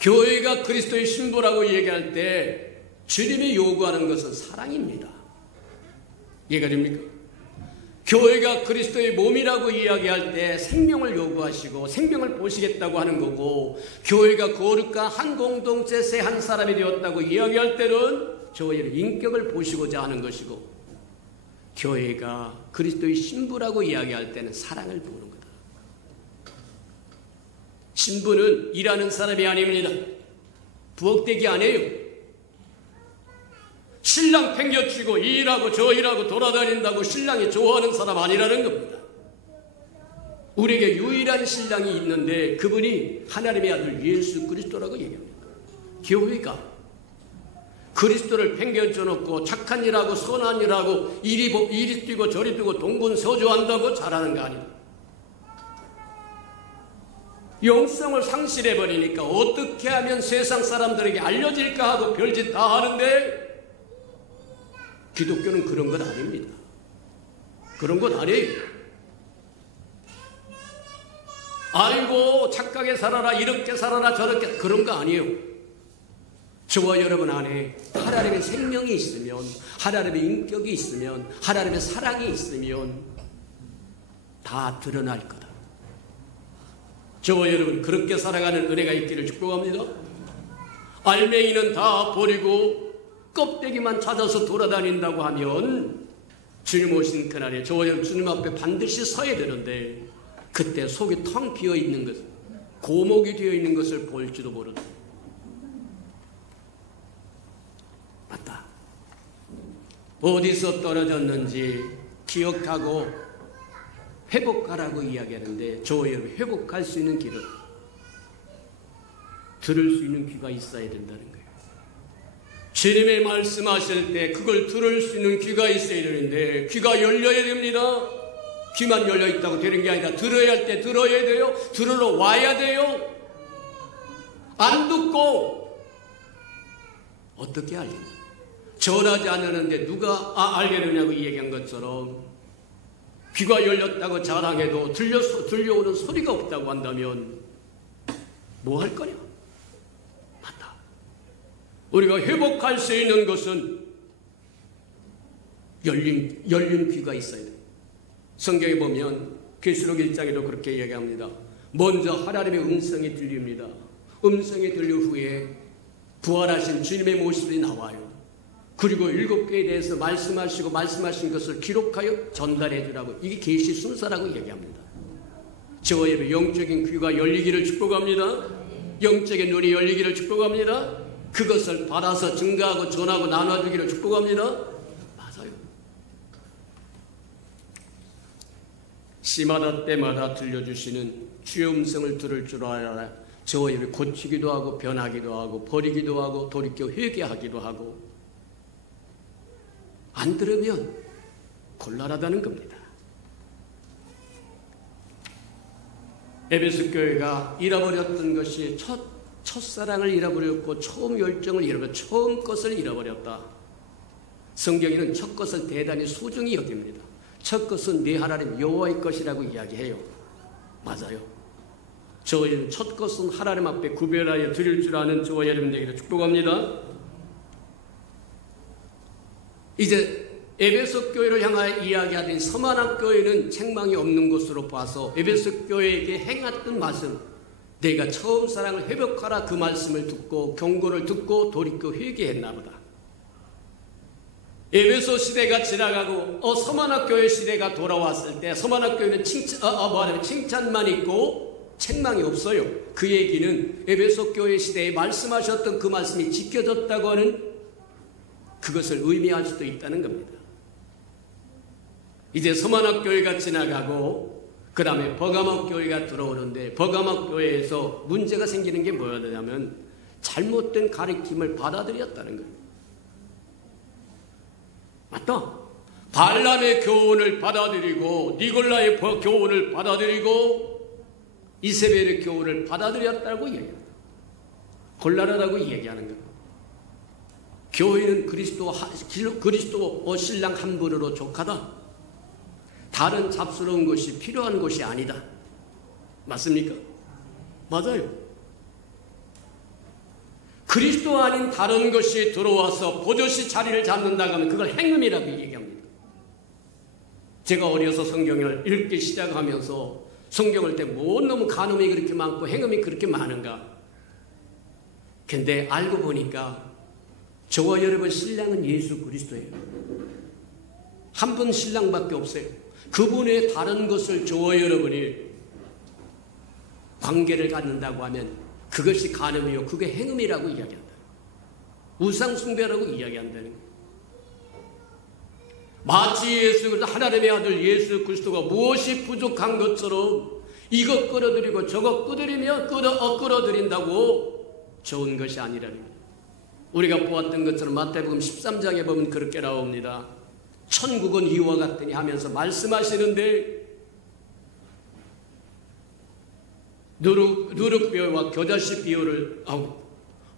교회가 그리스도의 신부라고 얘기할 때 주님이 요구하는 것은 사랑입니다. 이해가 됩니까? 교회가 그리스도의 몸이라고 이야기할 때 생명을 요구하시고 생명을 보시겠다고 하는 거고, 교회가 거룩한 한 공동체 새 한 사람이 되었다고 이야기할 때는 저희의 인격을 보시고자 하는 것이고, 교회가 그리스도의 신부라고 이야기할 때는 사랑을 보는 거다. 신부는 일하는 사람이 아닙니다. 부엌대기 아니에요. 신랑 팽겨치고 일하고 저 일하고 돌아다닌다고 신랑이 좋아하는 사람 아니라는 겁니다. 우리에게 유일한 신랑이 있는데 그분이 하나님의 아들 예수 그리스도라고 얘기합니다. 교회가 그리스도를 팽겨쳐 놓고 착한 일하고 선한 일하고 이리 뛰고 저리 뛰고 동분서주한다고 잘하는 거 아닙니다. 영성을 상실해버리니까 어떻게 하면 세상 사람들에게 알려질까 하고 별짓 다 하는데, 기독교는 그런 건 아닙니다. 그런 건 아니에요. 아이고 착하게 살아라, 이렇게 살아라, 저렇게, 그런 거 아니에요. 저와 여러분 안에 하나님의 생명이 있으면, 하나님의 인격이 있으면, 하나님의 사랑이 있으면 다 드러날 거다. 저와 여러분 그렇게 살아가는 은혜가 있기를 축복합니다. 알맹이는 다 버리고 껍데기만 찾아서 돌아다닌다고 하면 주님 오신 그날에 저와 여러분 주님 앞에 반드시 서야 되는데, 그때 속이 텅 비어 있는 것, 고목이 되어 있는 것을 볼지도 모른다. 맞다. 어디서 떨어졌는지 기억하고 회복하라고 이야기하는데, 저와 여러분 회복할 수 있는 길은 들을 수 있는 귀가 있어야 된다는 거예요. 주님의 말씀하실 때 그걸 들을 수 있는 귀가 있어야 되는데, 귀가 열려야 됩니다. 귀만 열려있다고 되는 게 아니라 들어야 할 때 들어야 돼요. 들으러 와야 돼요. 안 듣고 어떻게 알겠냐? 전하지 않았는데 누가 알겠느냐고 얘기한 것처럼 귀가 열렸다고 자랑해도 들려오는 소리가 없다고 한다면 뭐 할 거냐? 맞다. 우리가 회복할 수 있는 것은 열린 귀가 있어야 돼. 성경에 보면 계시록 1장에도 그렇게 얘기합니다. 먼저 하나님의 음성이 들립니다. 음성이 들린 후에 부활하신 주님의 모습이 나와요. 그리고 7개에 대해서 말씀하신 것을 기록하여 전달해 주라고. 이게 계시 순서라고 얘기합니다. 저와 여러분 영적인 귀가 열리기를 축복합니다. 영적인 눈이 열리기를 축복합니다. 그것을 받아서 증가하고 전하고 나눠주기를 축복합니다. 맞아요. 시마다 때마다 들려주시는 주의 음성을 들을 줄 알아야 저와 여러분 고치기도 하고 변하기도 하고 버리기도 하고 돌이켜 회개하기도 하고, 안 들으면 곤란하다는 겁니다. 에베소 교회가 잃어버렸던 것이 첫사랑을 잃어버렸고 처음 열정을 잃어버렸고 처음 것을 잃어버렸다. 성경에는 첫 것을 대단히 소중히 여깁니다. 첫 것은 네 하나님 여호와의 것이라고 이야기해요. 맞아요. 저희는 첫 것은 하나님 앞에 구별하여 드릴 줄 아는 저와 여러분에게 축복합니다. 이제 에베소 교회를 향하여 이야기하던 서만학 교회는 책망이 없는 것으로 봐서 에베소 교회에게 행했던 말씀, 내가 처음 사랑을 회복하라, 그 말씀을 듣고 경고를 듣고 돌이켜 회개했나 보다. 에베소 시대가 지나가고 서만학 교회 시대가 돌아왔을 때 서만학 교회는 칭찬만 있고 책망이 없어요. 그 얘기는 에베소 교회 시대에 말씀하셨던 그 말씀이 지켜졌다고 하는 그것을 의미할 수도 있다는 겁니다. 이제 서만학 교회가 지나가고 그 다음에 버가목 교회가 들어오는데, 버가목 교회에서 문제가 생기는 게 뭐였냐면 잘못된 가르침을 받아들였다는 거예요. 맞다. 발람의 교훈을 받아들이고 니골라의 교훈을 받아들이고 이세벨의 교훈을 받아들였다고 얘기합니다. 곤란하다고 얘기하는 거예요. 교회는 그리스도 신랑 한 분으로 족하다. 다른 잡스러운 것이 필요한 것이 아니다. 맞습니까? 맞아요. 그리스도 아닌 다른 것이 들어와서 버젓이 자리를 잡는다고 하면 그걸 행음이라고 얘기합니다. 제가 어려서 성경을 읽기 시작하면서 성경을 때 뭐 너무 간음이 그렇게 많고 행음이 그렇게 많은가. 근데 알고 보니까 저와 여러분 신랑은 예수 그리스도예요. 한 분 신랑밖에 없어요. 그분의 다른 것을 저와 여러분이 관계를 갖는다고 하면 그것이 간음이요, 그게 행음이라고 이야기한다. 우상숭배라고 이야기한다는 거예요. 마치 예수 그리스도 하나님의 아들 예수 그리스도가 무엇이 부족한 것처럼 이것 끌어들이고 저것 끌어들인다고 좋은 것이 아니라는 거예요. 우리가 보았던 것처럼 마태복음 13장에 보면 그렇게 나옵니다. 천국은 이와 같으니 하면서 말씀하시는데 누룩뼈와 겨자씨 뼈를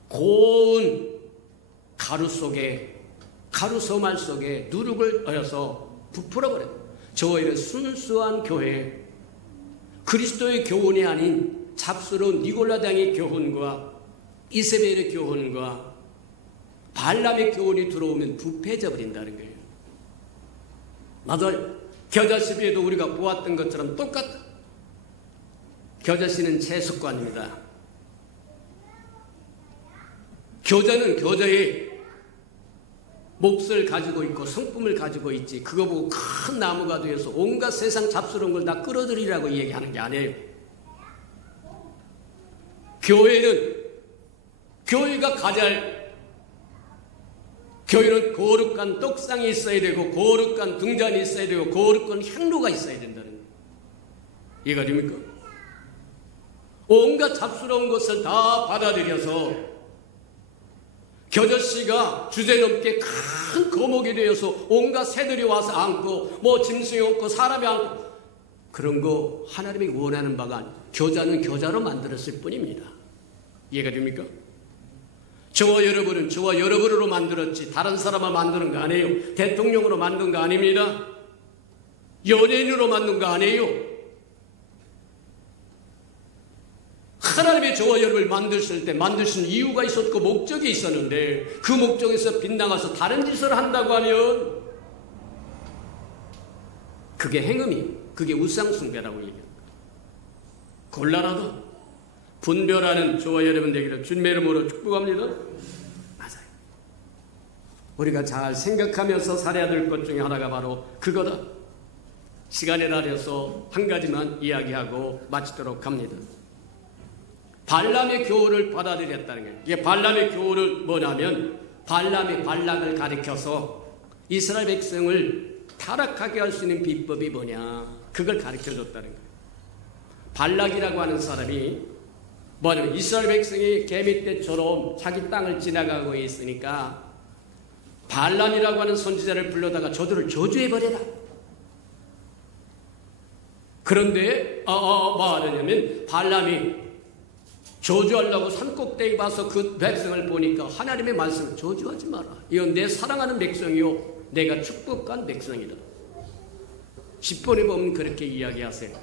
고운 가루소말 속에 누룩을 넣어서 부풀어버려요. 저희는 순수한 교회, 그리스도의 교훈이 아닌 잡스러운 니골라당의 교훈과 이세벨의 교훈과 발람의 교훈이 들어오면 부패져 버린다는 거예요. 맞아요. 겨자씨에도 우리가 보았던 것처럼 똑같다. 겨자씨는 제 습관입니다. 겨자는 겨자의 몫을 가지고 있고 성품을 가지고 있지, 그거 보고 큰 나무가 되어서 온갖 세상 잡스러운 걸 다 끌어들이라고 얘기하는 게 아니에요. 교회가 교회는 거룩한 떡상이 있어야 되고 거룩한 등잔이 있어야 되고 거룩한 향로가 있어야 된다는 거예요. 이해가 됩니까? 온갖 잡스러운 것을 다 받아들여서 겨자씨가 주제넘게 큰 거목이 되어서 온갖 새들이 와서 앉고 뭐 짐승이 없고 사람이 앉고 그런 거 하나님이 원하는 바가 겨자는 겨자로 만들었을 뿐입니다. 이해가 됩니까? 저와 여러분은 저와 여러분으로 만들었지 다른 사람을 만드는 거 아니에요. 대통령으로 만든 거 아닙니다. 연예인으로 만든 거 아니에요. 하나님의 저와 여러분을 만드실 때 만드신 이유가 있었고 목적이 있었는데 그 목적에서 빗나가서 다른 짓을 한다고 하면 그게 행음이, 그게 우상숭배라고 얘기합니다. 곤란하다. 분별하는 저와 여러분 되기를 주님의 이름으로 축복합니다. 맞아요. 우리가 잘 생각하면서 살아야 될 것 중에 하나가 바로 그거다. 시간에 달해서 한 가지만 이야기하고 마치도록 합니다. 발람의 교훈을 받아들였다는 거예요. 이게 발람의 교훈은 뭐냐면 발람이 발락을 가리켜서 이스라엘 백성을 타락하게 할 수 있는 비법이 뭐냐, 그걸 가르쳐줬다는 거예요. 발락이라고 하는 사람이 뭐냐면 이스라엘 백성이 개미떼처럼 자기 땅을 지나가고 있으니까 발람이라고 하는 선지자를 불러다가 저들을 저주해버려라. 그런데 뭐 하느냐면 발람이 저주하려고 산꼭대기 봐서 그 백성을 보니까 하나님의 말씀을 저주하지 마라. 이건 내 사랑하는 백성이요 내가 축복한 백성이다. 10번에 보면 그렇게 이야기하세요.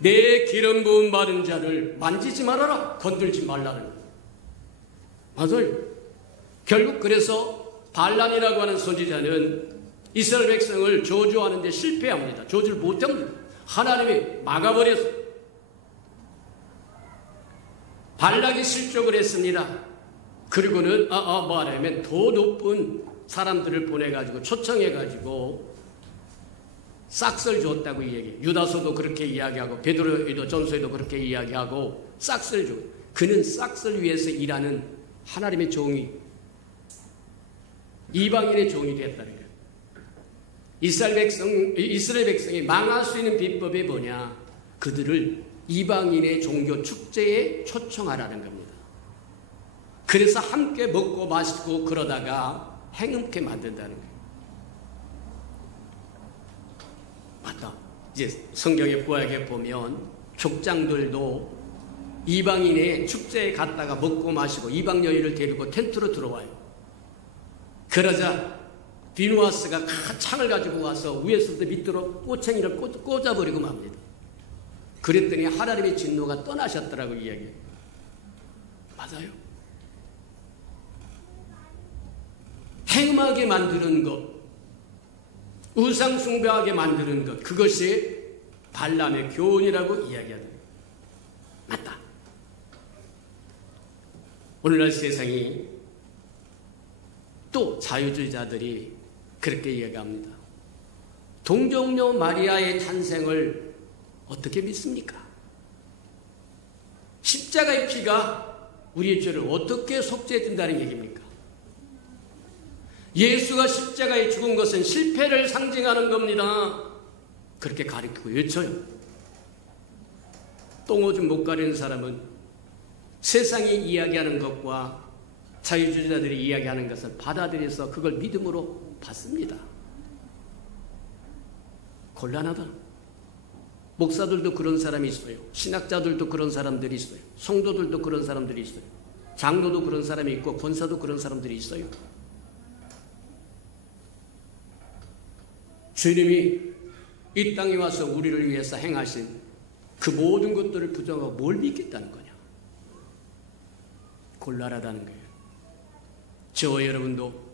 내 기름 부은 마른 자를 만지지 말아라. 건들지 말라는 거예요. 맞아요. 결국 그래서 발람이라고 하는 선지자는 이스라엘 백성을 저주하는데 실패합니다. 저주를 못합니다. 하나님이 막아버렸어요. 발락이 실족을 했습니다. 그리고는 뭐 하냐면 더 높은 사람들을 보내가지고 초청해가지고 싹스를 줬다고 이야기해요. 유다서도 그렇게 이야기하고 베드로에도 전서에도 그렇게 이야기하고 싹스를 줘. 그는 싹스를 위해서 일하는 하나님의 종이, 이방인의 종이 됐다는 거예요. 이스라엘 백성이 망할 수 있는 비법이 뭐냐? 그들을 이방인의 종교 축제에 초청하라는 겁니다. 그래서 함께 먹고 마시고 그러다가 행음케 만든다는 거예요. 맞다. 이제 성경에 구약에 보면 족장들도 이방인의 축제에 갔다가 먹고 마시고 이방 여인을 데리고 텐트로 들어와요. 그러자 비누아스가 창을 가지고 와서 위에서부터 밑으로 꼬챙이를 꽂아버리고 맙니다. 그랬더니 하나님의 진노가 떠나셨더라고 이야기해요. 맞아요. 행음하게 만드는 것, 우상숭배하게 만드는 것, 그것이 발람의 교훈이라고 이야기하다. 맞다. 오늘날 세상이 또 자유주의자들이 그렇게 이야기합니다. 동정녀 마리아의 탄생을 어떻게 믿습니까? 십자가의 피가 우리의 죄를 어떻게 속죄해 준다는 얘기입니까? 예수가 십자가에 죽은 것은 실패를 상징하는 겁니다. 그렇게 가리키고 외쳐요. 똥오줌 못 가리는 사람은 세상이 이야기하는 것과 자유주의자들이 이야기하는 것을 받아들여서 그걸 믿음으로 받습니다. 곤란하다. 목사들도 그런 사람이 있어요. 신학자들도 그런 사람들이 있어요. 성도들도 그런 사람들이 있어요. 장로도 그런 사람이 있고 권사도 그런 사람들이 있어요. 주님이 이 땅에 와서 우리를 위해서 행하신 그 모든 것들을 부정하고 뭘 믿겠다는 거냐? 곤란하다는 거예요. 저와 여러분도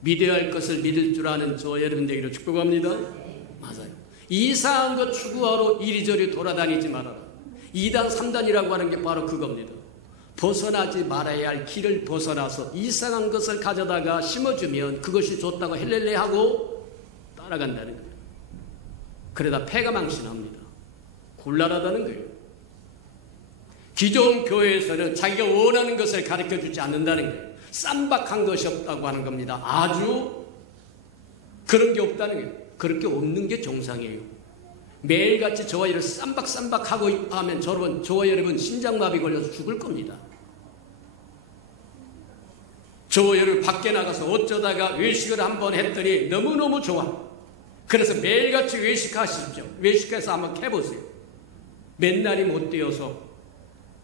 믿어야 할 것을 믿을 줄 아는 저와 여러분 되기를 축복합니다. 맞아요. 이상한 것 추구하러 이리저리 돌아다니지 말아라. 2단 3단이라고 하는 게 바로 그겁니다. 벗어나지 말아야 할 길을 벗어나서 이상한 것을 가져다가 심어주면 그것이 좋다고 헬렐레하고 따라간다는 거예요. 그러다 패가 망신합니다. 곤란하다는 거예요. 기존 교회에서는 자기가 원하는 것을 가르쳐주지 않는다는 거예요. 쌈박한 것이 없다고 하는 겁니다. 아주 그런 게 없다는 거예요. 그렇게 없는 게 정상이에요. 매일같이 저와 여러분 쌈박하고 하면 저와 여러분 심장마비 걸려서 죽을 겁니다. 저와 여러분 밖에 나가서 어쩌다가 외식을 한번 했더니 너무너무 좋아. 그래서 매일같이 외식하십시오. 외식해서 한번 해보세요. 맨날이 못 되어서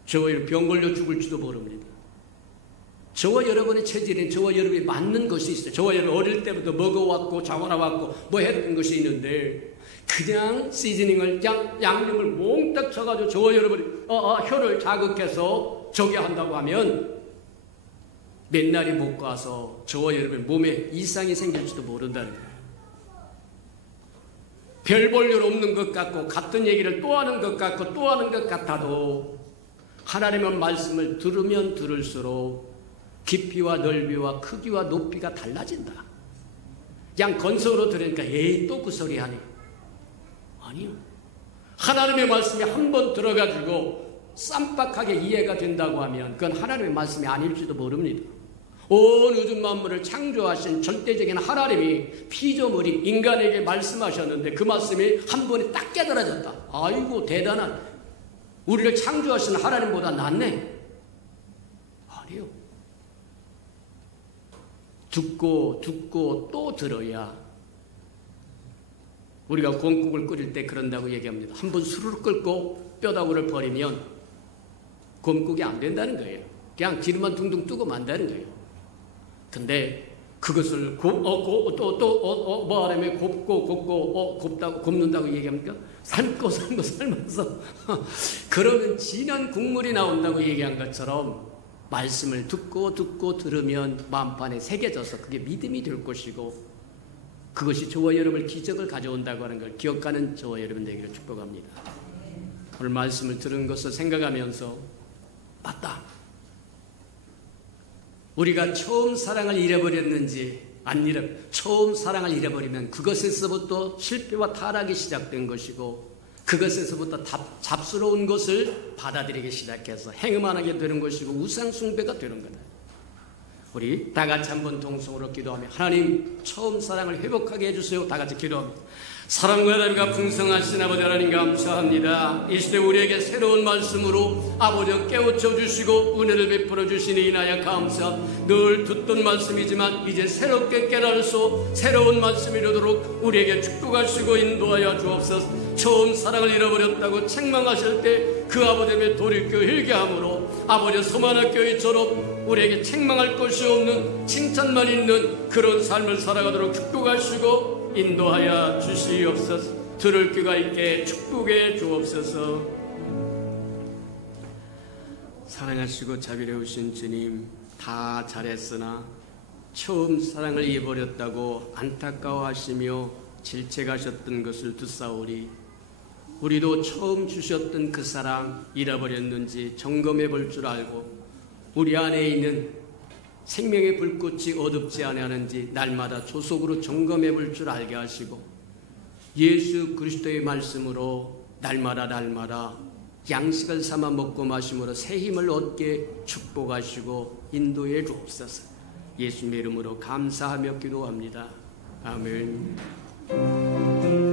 저와 여러분 병 걸려 죽을지도 모릅니다. 저와 여러분의 체질은 저와 여러분이 맞는 것이 있어요. 저와 여러분 어릴 때부터 먹어왔고 자라왔고 뭐 했던 것이 있는데 그냥 시즈닝을 양념을 몽딱 쳐가지고 저와 여러분이 혀를 자극해서 저게 한다고 하면 몇 날이 못 가서 저와 여러분 몸에 이상이 생길지도 모른다는 거예요. 별 볼 일 없는 것 같고 같은 얘기를 또 하는 것 같고 또 하는 것 같아도 하나님의 말씀을 들으면 들을수록 깊이와 넓이와 크기와 높이가 달라진다. 그냥 건성으로 들으니까 에이 또 그 소리 하니. 아니요. 하나님의 말씀이 한 번 들어가지고 쌈박하게 이해가 된다고 하면 그건 하나님의 말씀이 아닐지도 모릅니다. 온 우주 만물을 창조하신 절대적인 하나님이 피조물이 인간에게 말씀하셨는데 그 말씀이 한 번에 딱 깨달아졌다. 아이고 대단한, 우리를 창조하신 하나님보다 낫네. 아니요. 듣고 또 들어야. 우리가 곰국을 끓일 때 그런다고 얘기합니다. 한 번 수르륵 끓고 뼈다구를 버리면 곰국이 안 된다는 거예요. 그냥 기름만 둥둥 뜨고 만다는 거예요. 근데 그것을 뭐하냐면 곱고 굽는다고 얘기합니까? 삶고 삶아서 그러면 진한 국물이 나온다고 얘기한 것처럼 말씀을 듣고 들으면 마음판에 새겨져서 그게 믿음이 될 것이고 그것이 저와 여러분을 기적을 가져온다고 하는 걸 기억하는 저와 여러분 되기를 축복합니다. 오늘 말씀을 들은 것을 생각하면서 맞다. 우리가 처음 사랑을 잃어버렸는지 처음 사랑을 잃어버리면 그것에서부터 실패와 타락이 시작된 것이고 그것에서부터 잡스러운 것을 받아들이기 시작해서 행음하게 되는 것이고 우상 숭배가 되는 거다. 우리 다 같이 한번 동성으로 기도하며 하나님 처음 사랑을 회복하게 해주세요. 다 같이 기도합니다. 사랑과 자비가 풍성하신 아버지 하나님 감사합니다. 이 시대 우리에게 새로운 말씀으로 아버지 깨우쳐 주시고 은혜를 베풀어 주시니 이나야 감사합니다. 늘 듣던 말씀이지만 이제 새롭게 깨달아서 새로운 말씀이 되도록 우리에게 축복하시고 인도하여 주옵소서. 처음 사랑을 잃어버렸다고 책망하실 때 그 아버지의 돌이켜 회개함으로 아버지 서만학교회처럼 우리에게 책망할 것이 없는 칭찬만 있는 그런 삶을 살아가도록 축복하시고 인도하여 주시옵소서. 들을 귀가 있게 축복해 주옵소서. 사랑하시고 자비로우신 주님, 다 잘했으나 처음 사랑을 잃어버렸다고 안타까워하시며 질책하셨던 것을 듣사오리. 우리도 처음 주셨던 그 사랑 잃어버렸는지 점검해 볼 줄 알고 우리 안에 있는 생명의 불꽃이 어둡지 아니하는지 날마다 조속으로 점검해 볼 줄 알게 하시고 예수 그리스도의 말씀으로 날마다 양식을 삼아 먹고 마심으로 새 힘을 얻게 축복하시고 인도해 주옵소서. 예수님의 이름으로 감사하며 기도합니다. 아멘. 믿음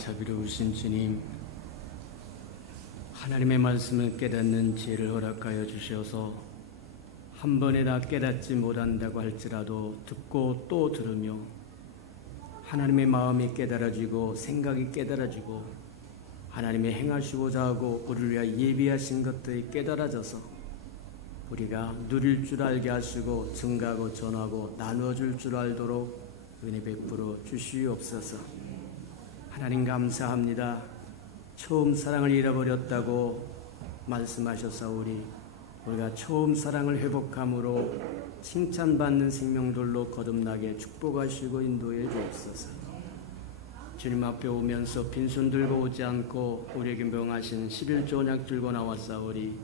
자비로우신 주님, 하나님의 말씀을 깨닫는 지혜를 허락하여 주셔서 한 번에 다 깨닫지 못한다고 할지라도 듣고 또 들으며 하나님의 마음이 깨달아지고 생각이 깨달아지고 하나님의 행하시고자 하고 우리를 위하여 예비하신 것들이 깨달아져서 우리가 누릴 줄 알게 하시고 증가하고 전하고 나누어줄 줄 알도록 은혜 베풀어 주시옵소서. 하나님 감사합니다. 처음 사랑을 잃어버렸다고 말씀하셨사오니 우리가 처음 사랑을 회복함으로 칭찬받는 생명들로 거듭나게 축복하시고 인도해 주옵소서. 주님 앞에 오면서 빈손 들고 오지 않고 우리에게 명하신 11조 언약 들고 나왔사오니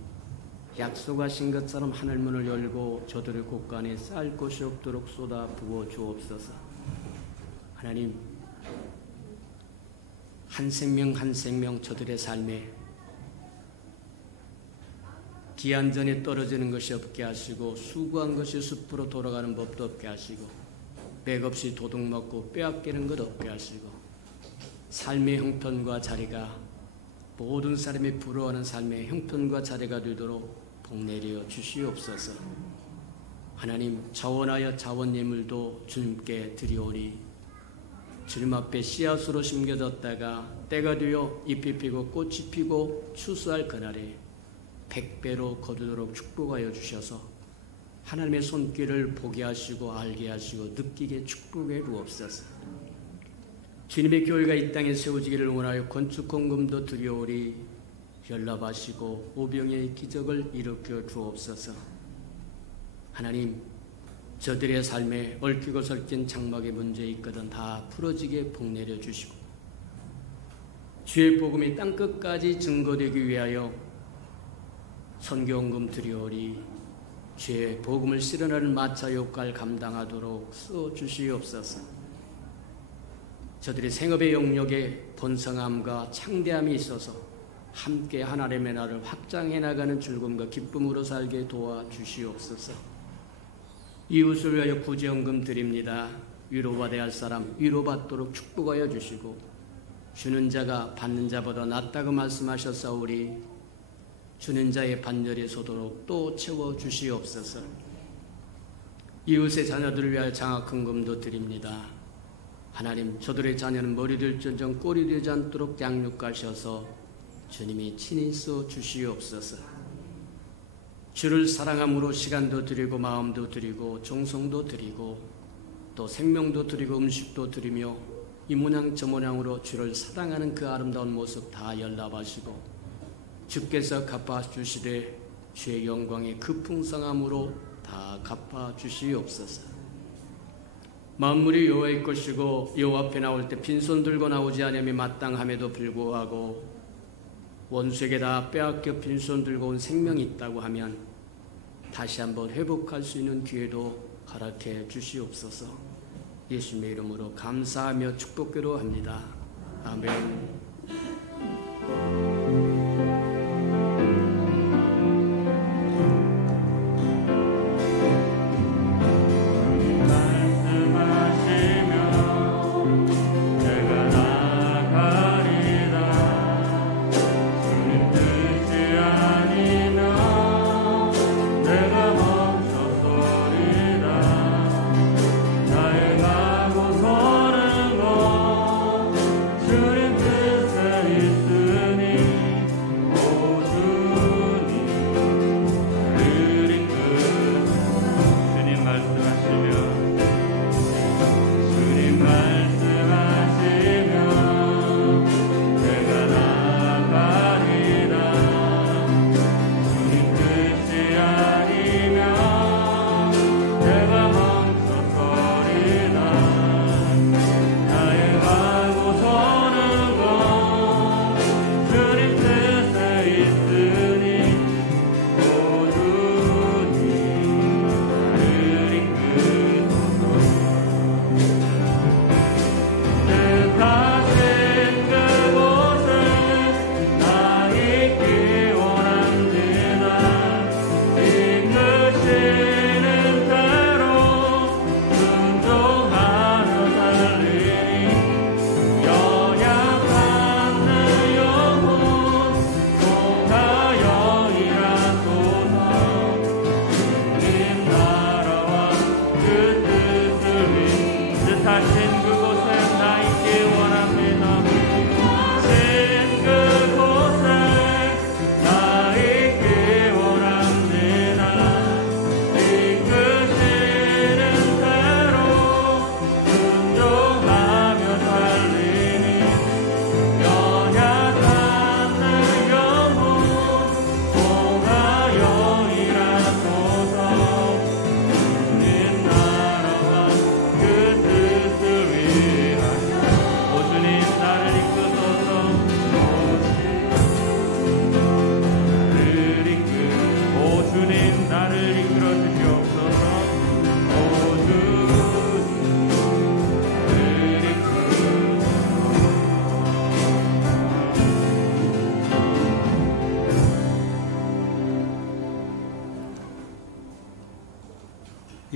약속하신 것처럼 하늘문을 열고 저들의 곳간에 쌓을 곳이 없도록 쏟아 부어 주옵소서. 하나님, 한 생명 한 생명 저들의 삶에 기한전에 떨어지는 것이 없게 하시고 수고한 것이 숲으로 돌아가는 법도 없게 하시고 맥없이 도둑먹고 빼앗기는 것 없게 하시고 삶의 형편과 자리가 모든 사람이 부러워하는 삶의 형편과 자리가 되도록 복내려 주시옵소서. 하나님, 자원하여 자원 예물도 주님께 드리오니 주님 앞에 씨앗으로 심겨졌다가 때가 되어 잎이 피고 꽃이 피고 추수할 그날에 100배로 거두도록 축복하여 주셔서 하나님의 손길을 보게 하시고 알게 하시고 느끼게 축복해 주옵소서. 주님의 교회가 이 땅에 세워지기를 원하여 건축 헌금도 드려오리 연락하시고 오병의 기적을 일으켜 주옵소서. 하나님, 저들의 삶에 얽히고 설킨 장막의 문제 있거든 다 풀어지게 복내려 주시고 주의 복음이 땅끝까지 증거되기 위하여 선교헌금 드리오리 주의 복음을 실현하는 마차 역할 감당하도록 써주시옵소서. 저들의 생업의 영역에 번성함과 창대함이 있어서 함께 하나님의 나라를 확장해 나가는 즐거움과 기쁨으로 살게 도와주시옵소서. 이웃을 위하여 구제헌금 드립니다. 위로받아야 할 사람 위로받도록 축복하여 주시고 주는 자가 받는 자보다 낫다고 말씀하셨사오리 주는 자의 반열이 솟도록 또 채워주시옵소서. 이웃의 자녀들을 위하여 장학헌금도 드립니다. 하나님, 저들의 자녀는 머리 될지언정 꼴이 되지 않도록 양육하셔서 주님이 친히 써 주시옵소서. 주를 사랑함으로 시간도 드리고 마음도 드리고 정성도 드리고 또 생명도 드리고 음식도 드리며 이 모양 저 모양으로 주를 사랑하는 그 아름다운 모습 다 연락하시고 주께서 갚아주시되 주의 영광의 그 풍성함으로 다 갚아주시옵소서. 만물이 여호와의 것이고 여호와 앞에 나올 때 빈손 들고 나오지 않으며 마땅함에도 불구하고 원수에게 다 빼앗겨 빈손 들고 온 생명이 있다고 하면 다시 한번 회복할 수 있는 기회도 허락해 주시옵소서. 예수님의 이름으로 감사하며 축복기로 합니다. 아멘. 주님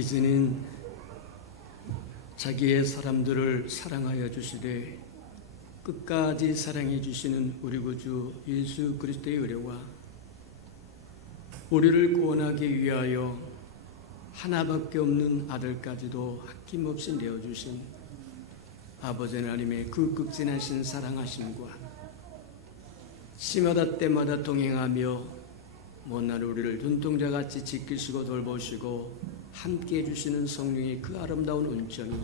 이제는 자기의 사람들을 사랑하여 주시되 끝까지 사랑해 주시는 우리 구주 예수 그리스도의 은혜와 우리를 구원하기 위하여 하나밖에 없는 아들까지도 아낌없이 내어주신 아버지 하나님의 그 극진하신 사랑하심과 시마다 때마다 동행하며 못난 우리를 눈동자같이 지키시고 돌보시고 함께해 주시는 성령의 그 아름다운 은총이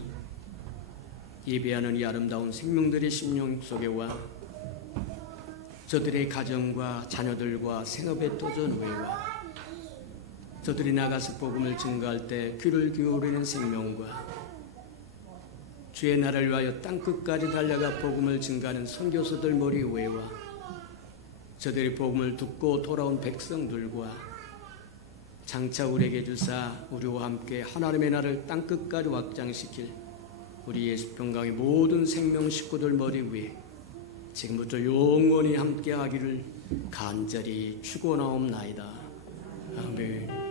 예배하는 이 아름다운 생명들의 심령 속에와 저들의 가정과 자녀들과 생업의 도전외와 저들이 나가서 복음을 증거할 때 귀를 기울이는 생명과 주의 나라를 위하여 땅끝까지 달려가 복음을 증거하는 선교사들 머리 위에와 저들이 복음을 듣고 돌아온 백성들과 장차 우리에게 주사 우리와 함께 하나님의 나라를 땅끝까지 확장시킬 우리 예수 평강의 모든 생명 식구들 머리 위에 지금부터 영원히 함께하기를 간절히 축원하옵나이다. 아멘.